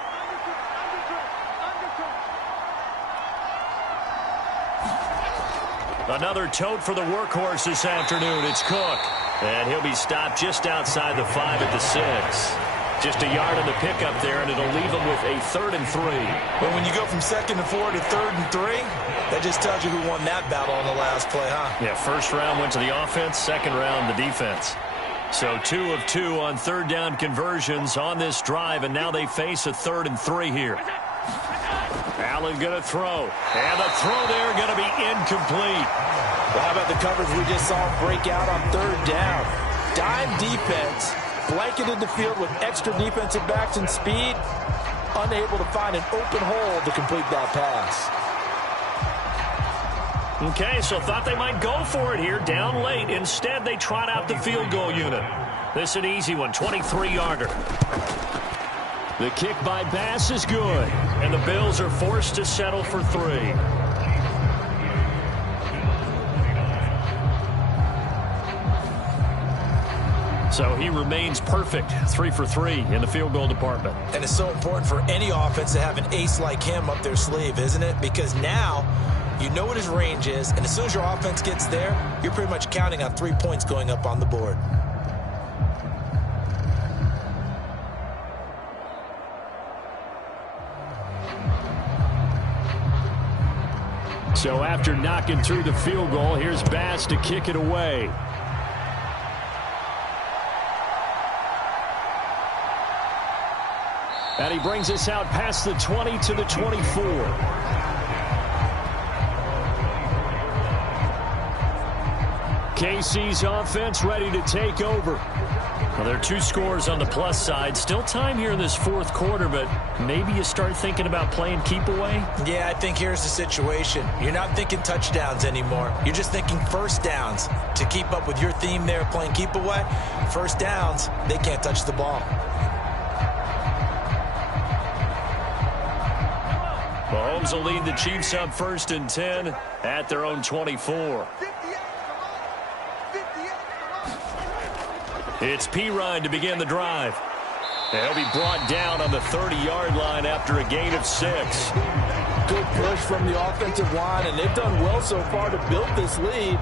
Another tote for the workhorse this afternoon. It's Cook. And he'll be stopped just outside the 5 at the 6. Just a yard on the pickup there, and it'll leave him with a 3rd and 3. But when you go from 2nd and 4 to 3rd and 3, that just tells you who won that battle on the last play, huh? Yeah, 1st round went to the offense, 2nd round the defense. So 2 of 2 on 3rd down conversions on this drive, and now they face a 3rd and 3 here. Allen going to throw. And the throw there going to be incomplete. Well, how about the coverage we just saw break out on 3rd down? Dime defense, blanketed the field with extra defensive backs and speed, unable to find an open hole to complete that pass. Okay, so thought they might go for it here, down late. Instead, they trot out the field goal unit. This is an easy one, 23-yarder. The kick by Bass is good, and the Bills are forced to settle for 3. So he remains perfect, 3 for 3 in the field goal department. And it's so important for any offense to have an ace like him up their sleeve, isn't it? Because now You know what his range is, and as soon as your offense gets there, you're pretty much counting on 3 points going up on the board. So after knocking through the field goal, here's Bass to kick it away. And he brings us out past the 20 to the 24. KC's offense ready to take over. Well, there are 2 scores on the plus side. Still time here in this fourth quarter, but maybe you start thinking about playing keep away? Yeah, I think here's the situation. You're not thinking touchdowns anymore. You're just thinking first downs. To keep up with your theme there, playing keep away, first downs, they can't touch the ball. Mahomes will lead the Chiefs up 1st and 10 at their own 24. It's Pirine to begin the drive. He'll be brought down on the 30-yard line after a gain of 6. Good push from the offensive line, and they've done well so far to build this lead.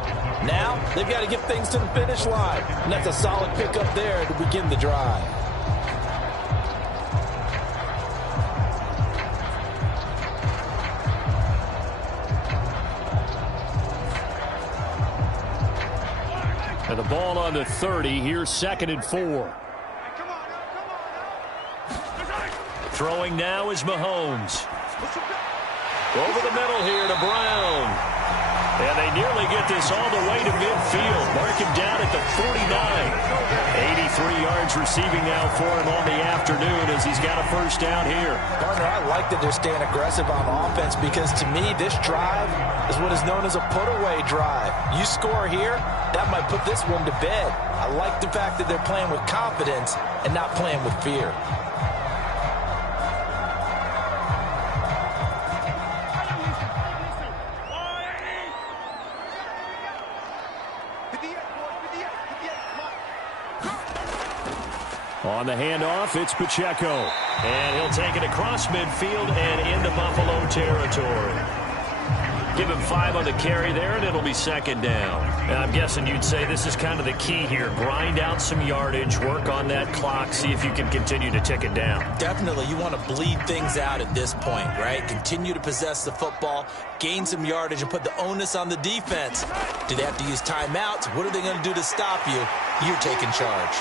Now they've got to get things to the finish line, and that's a solid pickup there to begin the drive. And the ball on the 30. Here's 2nd and 4. Throwing now is Mahomes. Over the middle here to Brown. And they nearly get this all the way to midfield. Mark him down at the 49. 83 yards receiving now for him on the afternoon as he's got a first down here. Partner, I like that they're staying aggressive on offense because to me this drive is what is known as a put-away drive. You score here, that might put this one to bed. I like the fact that they're playing with confidence and not playing with fear. On the handoff, it's Pacheco. And he'll take it across midfield and into Buffalo territory. Give him 5 on the carry there, and it'll be 2nd down. And I'm guessing you'd say this is kind of the key here. Grind out some yardage, work on that clock, see if you can continue to tick it down. Definitely, you want to bleed things out at this point, right? Continue to possess the football, gain some yardage, and put the onus on the defense. Do they have to use timeouts? What are they going to do to stop you? You're taking charge.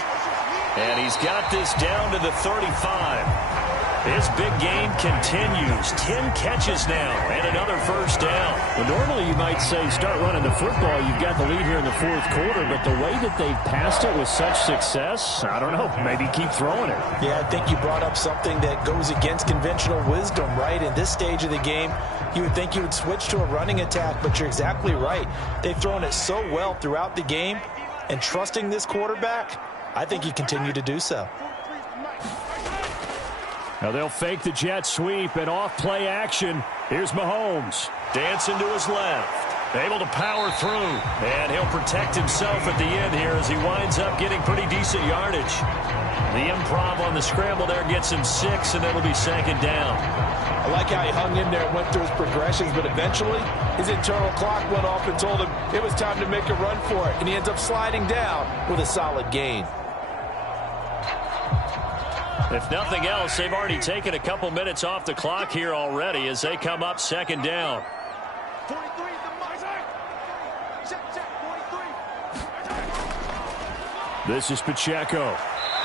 And he's got this down to the 35. His big game continues. 10 catches now and another first down. Well, normally you might say start running the football. You've got the lead here in the fourth quarter, but the way that they've passed it with such success, I don't know, maybe keep throwing it. Yeah, I think you brought up something that goes against conventional wisdom, right? In this stage of the game, you would think you would switch to a running attack, but you're exactly right. They've thrown it so well throughout the game, and trusting this quarterback, I think you continue to do so. Now they'll fake the jet sweep and off play action. Here's Mahomes. Dancing to his left. Able to power through. And he'll protect himself at the end here as he winds up getting pretty decent yardage. The improv on the scramble there gets him 6, and it'll be 2nd down. I like how he hung in there and went through his progressions, but eventually his internal clock went off and told him it was time to make a run for it, and he ends up sliding down with a solid gain. If nothing else, they've already taken a couple minutes off the clock here already as they come up 2nd down. 43 is the mark. Check, 43. This is Pacheco.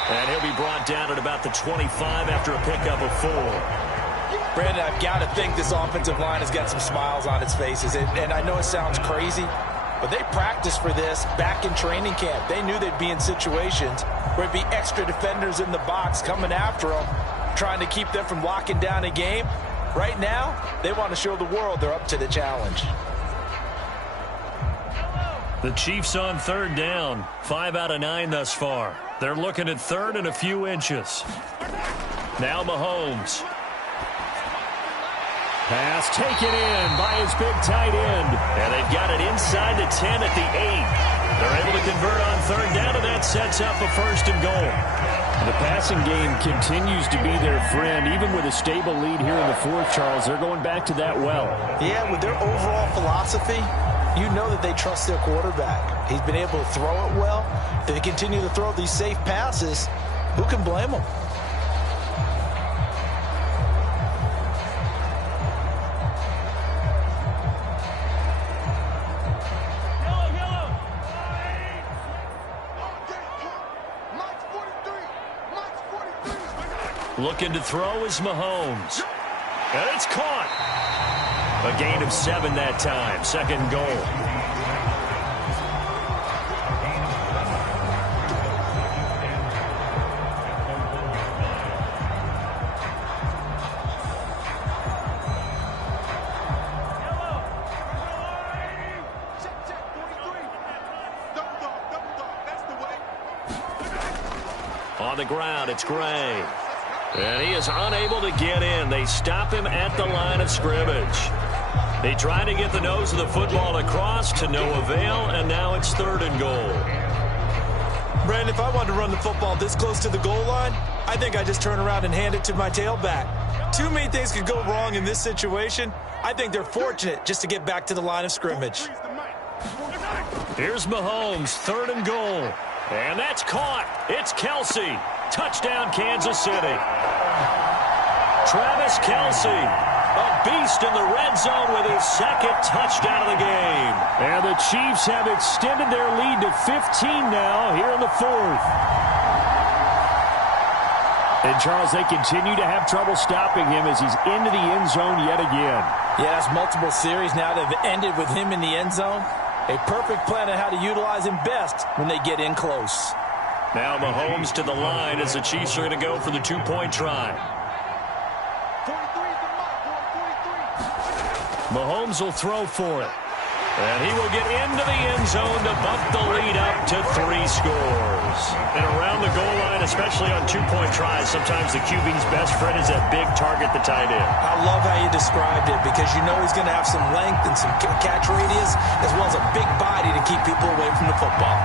And he'll be brought down at about the 25 after a pickup of 4. Brandon, I've got to think this offensive line has got some smiles on its faces. And I know it sounds crazy, but they practiced for this back in training camp. They knew they'd be in situations where it'd be extra defenders in the box coming after them, trying to keep them from locking down a game. Right now, they want to show the world they're up to the challenge. The Chiefs on 3rd down. 5 out of 9 thus far. They're looking at 3rd and a few inches. Now Mahomes. Pass taken in by his big tight end. And they've got it inside the 10 at the 8. They're able to convert on third down, and that sets up a first and goal. The passing game continues to be their friend. Even with a stable lead here in the fourth, Charles, they're going back to that well. Yeah, with their overall philosophy, you know that they trust their quarterback. He's been able to throw it well. If they continue to throw these safe passes, who can blame them? Looking to throw is Mahomes. And it's caught. A gain of 7 that time. Second goal. On the ground, it's Gray. And he is unable to get in. They stop him at the line of scrimmage. They try to get the nose of the football across to no avail, and now it's third and goal. Brandon, if I wanted to run the football this close to the goal line, I think I just turn around and hand it to my tailback. Too many things could go wrong in this situation. I think they're fortunate just to get back to the line of scrimmage. Here's Mahomes, third and goal. And that's caught. It's Kelsey. Touchdown, Kansas City. Travis Kelsey, a beast in the red zone with his second touchdown of the game. And the Chiefs have extended their lead to 15 now here in the fourth. And, Charles, they continue to have trouble stopping him as he's into the end zone yet again. Yeah, that's multiple series now that have ended with him in the end zone. A perfect plan on how to utilize him best when they get in close. Now Mahomes to the line as the Chiefs are going to go for the two-point try. Mahomes will throw for it. And he will get into the end zone to bump the lead up to 3 scores. And around the goal line, especially on two-point tries, sometimes the QB's best friend is that big target, the tight end. I love how you described it because you know he's going to have some length and some catch radius as well as a big body to keep people away from the football.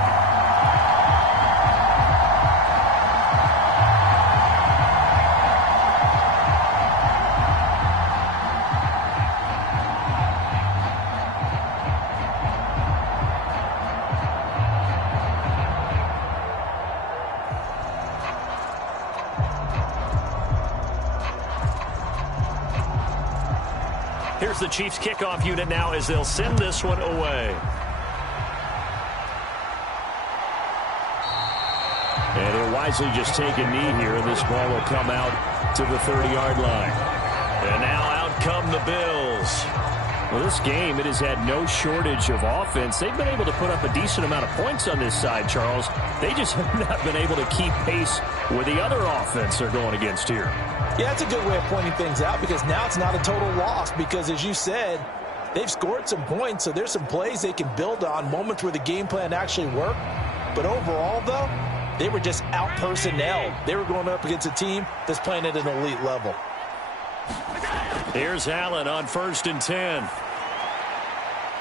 Here's the Chiefs kickoff unit now as they'll send this one away. And he'll wisely just take a knee here, and this ball will come out to the 30-yard line. And now out come the Bills. Well, this game, it has had no shortage of offense. They've been able to put up a decent amount of points on this side, Charles. They just have not been able to keep pace with the other offense they're going against here. Yeah, that's a good way of pointing things out because now it's not a total loss because, as you said, they've scored some points, so there's some plays they can build on, moments where the game plan actually worked. But overall, though, they were just out-personnel. They were going up against a team that's playing at an elite level. Here's Allen on 1st and 10.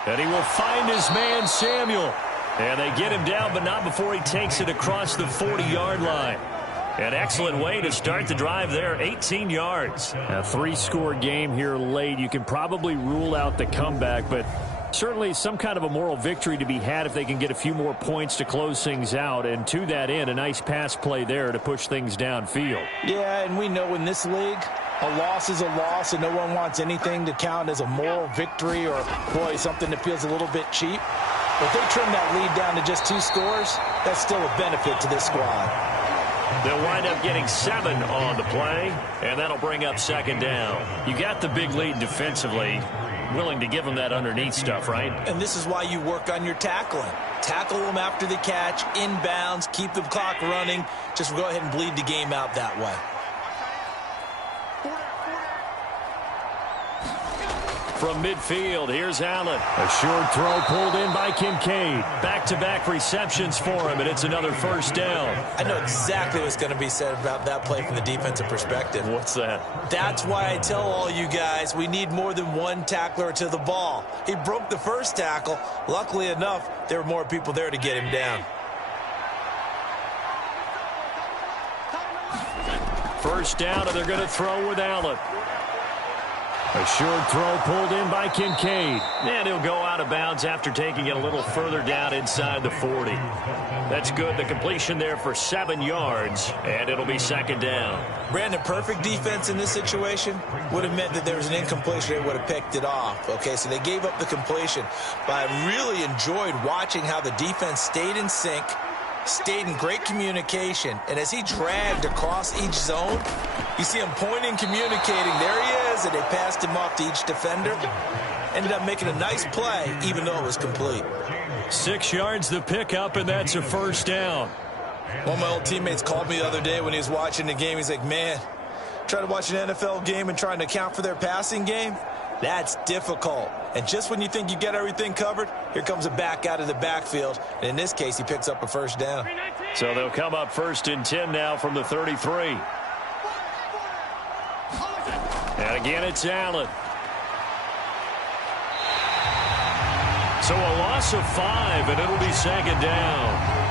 And he will find his man, Samuel. And they get him down, but not before he takes it across the 40-yard line. An excellent way to start the drive there, 18 yards. A 3-score game here late. You can probably rule out the comeback, but certainly some kind of a moral victory to be had if they can get a few more points to close things out. And to that end, a nice pass play there to push things downfield. Yeah, and we know in this league, a loss is a loss, and no one wants anything to count as a moral victory or, boy, something that feels a little bit cheap. If they trim that lead down to just 2 scores, that's still a benefit to this squad. They'll wind up getting 7 on the play, and that'll bring up 2nd down. You got the big lead defensively, willing to give them that underneath stuff, right? And this is why you work on your tackling. Tackle them after the catch, inbounds, keep the clock running. Just go ahead and bleed the game out that way. From midfield, here's Allen. A short throw pulled in by Kincaid. Back-to-back receptions for him, and it's another first down. I know exactly what's going to be said about that play from the defensive perspective. What's that? That's why I tell all you guys we need more than one tackler to the ball. He broke the first tackle. Luckily enough, there were more people there to get him down. First down, and they're going to throw with Allen. A short throw pulled in by Kincaid. And he'll go out of bounds after taking it a little further down inside the 40. That's good. The completion there for 7 yards, and it'll be second down. Brandon, perfect defense in this situation would have meant that there was an incompletion. They would have picked it off. Okay, so they gave up the completion. But I really enjoyed watching how the defense stayed in sync, stayed in great communication, and as he dragged across each zone, you see him pointing, communicating. There he is, and they passed him off to each defender. Ended up making a nice play, even though it was complete. 6 yards the pickup, and that's a first down. One of my old teammates called me the other day when he was watching the game. He's like, man, trying to watch an NFL game and trying to account for their passing game, that's difficult. And just when you think you get everything covered, here comes a back out of the backfield. And in this case, he picks up a first down. So they'll come up 1st and 10 now from the 33. And again, it's Allen. So a loss of 5, and it'll be second down.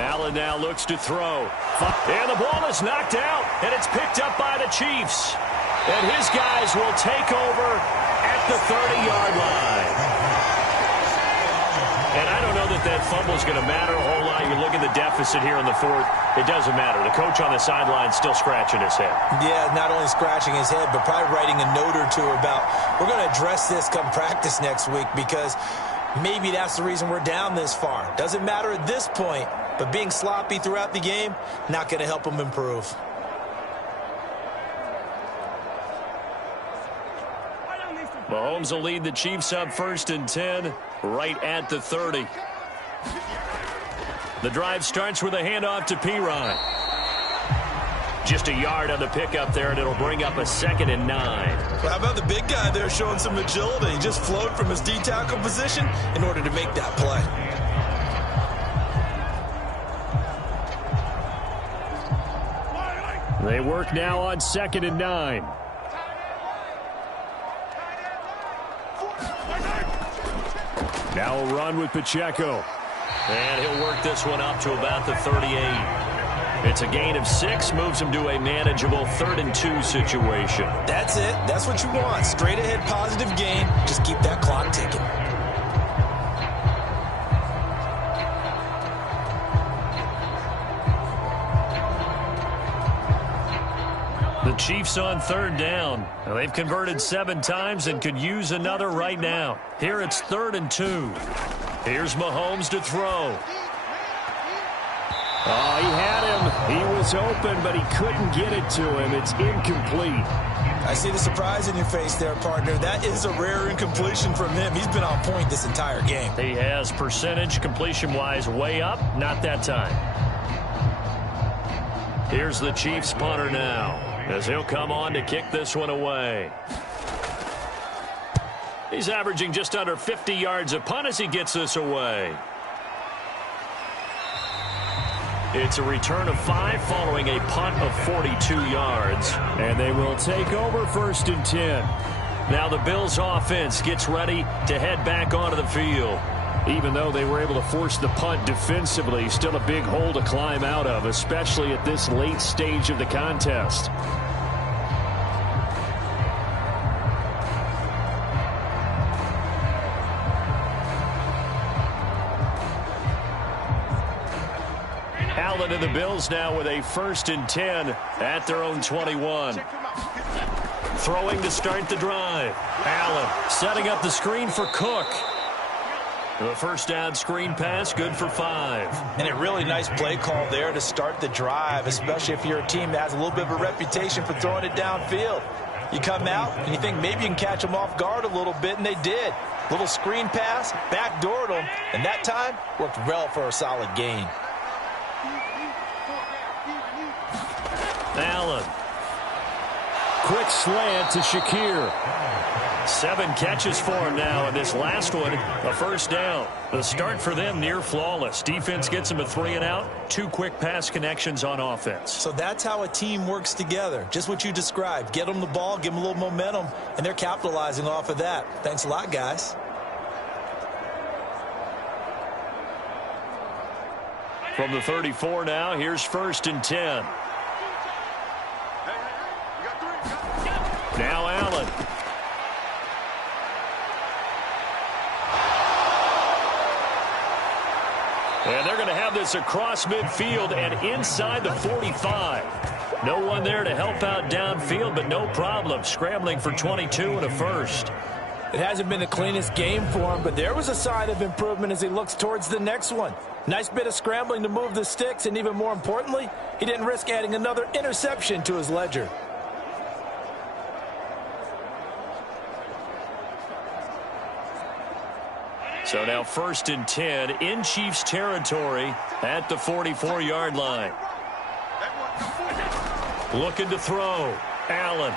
Allen now looks to throw. And the ball is knocked out, and it's picked up by the Chiefs. And his guys will take over at the 30-yard line. And I don't know that that fumble is going to matter a whole lot. You look at the deficit here in the 4th. It doesn't matter. The coach on the sideline still scratching his head. Yeah, not only scratching his head, but probably writing a note or two about, we're going to address this come practice next week, because maybe that's the reason we're down this far. Doesn't matter at this point, but being sloppy throughout the game, not going to help him improve. Mahomes will lead the Chiefs up 1st and 10, right at the 30. The drive starts with a handoff to P-Rod. Just a yard on the pickup there, and it'll bring up a 2nd and 9. Well, how about the big guy there showing some agility? He just flowed from his D-tackle position in order to make that play. They work now on 2nd and 9. Now a run with Pacheco. And he'll work this one up to about the 38. It's a gain of 6, moves him to a manageable 3rd and 2 situation. That's it. That's what you want. Straight ahead positive gain. Just keep that clock ticking. The Chiefs on 3rd down. Now, they've converted 7 times and could use another right now. Here it's 3rd and 2. Here's Mahomes to throw. Oh, he had him. He was open, but he couldn't get it to him. It's incomplete. I see the surprise in your face there, partner. That is a rare incompletion from him. He's been on point this entire game. He has percentage completion-wise way up. Not that time. Here's the Chiefs punter now, as he'll come on to kick this one away. He's averaging just under 50 yards a punt as he gets this away. It's a return of 5 following a punt of 42 yards. And they will take over 1st and 10. Now the Bills offense gets ready to head back onto the field. Even though they were able to force the punt defensively, still a big hole to climb out of, especially at this late stage of the contest. Allen and the Bills now with a 1st and 10 at their own 21. Throwing to start the drive. Allen setting up the screen for Cook. The first down screen pass, good for 5. And a really nice play call there to start the drive, especially if you're a team that has a little bit of a reputation for throwing it downfield. You come out and you think maybe you can catch them off guard a little bit, and they did. Little screen pass, backdoored them, and that time worked well for a solid gain. Allen. Quick slant to Shakir. 7 catches for him now, and this last one, a first down. The start for them near flawless. Defense gets them a 3 and out. 2 quick pass connections on offense. So that's how a team works together. Just what you described. Get them the ball, give them a little momentum, and they're capitalizing off of that. Thanks a lot, guys. From the 34 now, here's 1st and 10. Now Allen. And they're going to have this across midfield and inside the 45. No one there to help out downfield, but no problem. Scrambling for 22 and a first. It hasn't been the cleanest game for him, but there was a sign of improvement as he looks towards the next one. Nice bit of scrambling to move the sticks, and even more importantly, he didn't risk adding another interception to his ledger. So now 1st and 10 in Chiefs territory at the 44-yard line. Looking to throw. Allen.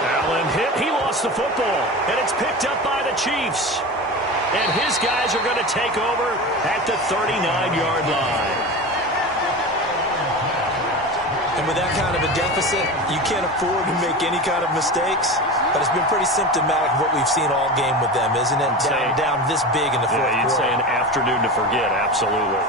Allen hit. He lost the football, and it's picked up by the Chiefs. And his guys are going to take over at the 39-yard line. And with that kind of a deficit, you can't afford to make any kind of mistakes. But it's been pretty symptomatic of what we've seen all game with them, isn't it? Down this big in the fourth quarter. Yeah, you'd say an afternoon to forget, absolutely.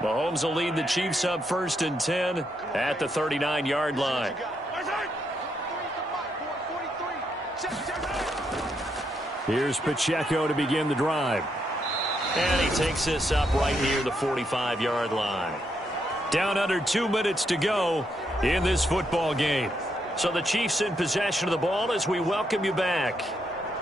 Mahomes will lead the Chiefs up 1st and 10 at the 39-yard line. Here's Pacheco to begin the drive. And he takes this up right near the 45-yard line. Down under 2 minutes to go in this football game. So the Chiefs in possession of the ball as we welcome you back.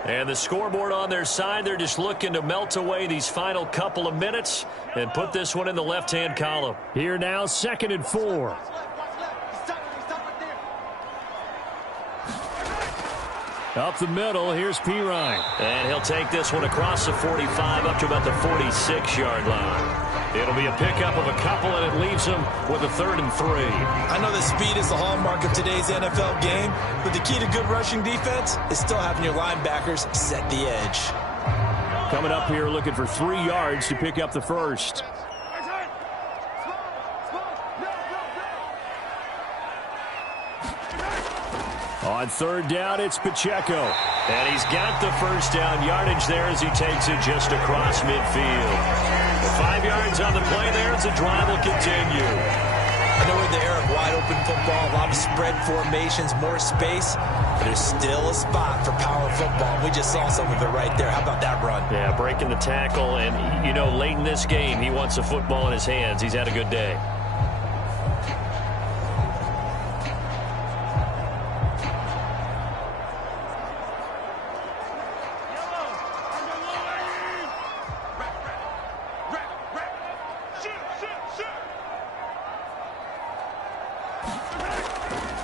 And the scoreboard on their side, they're just looking to melt away these final couple of minutes and put this one in the left-hand column. Here now, 2nd and 4. Up the middle, here's Pirine. And he'll take this one across the 45 up to about the 46-yard line. It'll be a pickup of a couple, and it leaves them with a 3rd and 3. I know that speed is the hallmark of today's NFL game, but the key to good rushing defense is still having your linebackers set the edge. Coming up here looking for 3 yards to pick up the first. On 3rd down, it's Pacheco. And he's got the first down yardage there as he takes it just across midfield. 5 yards on the play there as the drive will continue. I know we're in the era of wide-open football, a lot of spread formations, more space, but there's still a spot for power football. We just saw some of it right there. How about that run? Yeah, breaking the tackle, and, you know, late in this game, he wants the football in his hands. He's had a good day.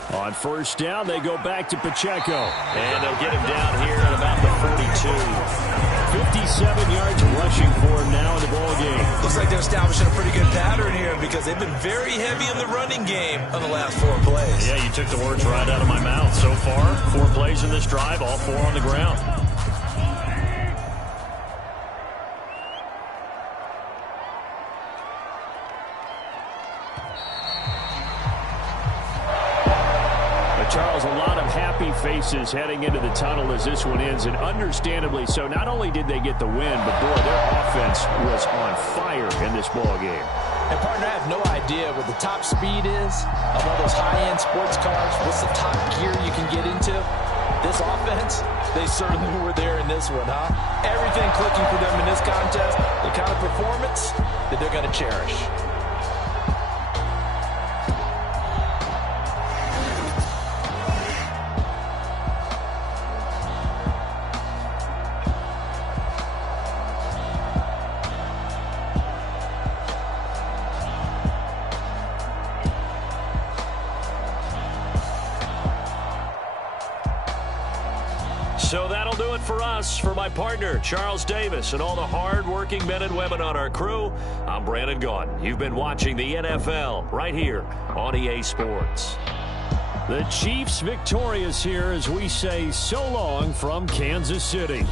On 1st down, they go back to Pacheco. And they'll get him down here at about the 42. 57 yards rushing for him now in the ball game. Looks like they're establishing a pretty good pattern here because they've been very heavy in the running game on the last 4 plays. Yeah, you took the words right out of my mouth. So far, 4 plays in this drive, all 4 on the ground. Charles, a lot of happy faces heading into the tunnel as this one ends, and understandably so. Not only did they get the win, but boy, their offense was on fire in this ball game. And, partner, I have no idea what the top speed is of all those high-end sports cars. What's the top gear you can get into? This offense, they certainly were there in this one, huh? Everything clicking for them in this contest, the kind of performance that they're going to cherish. So that'll do it for us. For my partner, Charles Davis, and all the hard-working men and women on our crew, I'm Brandon Gaudin. You've been watching the NFL right here on EA Sports. The Chiefs victorious here as we say so long from Kansas City.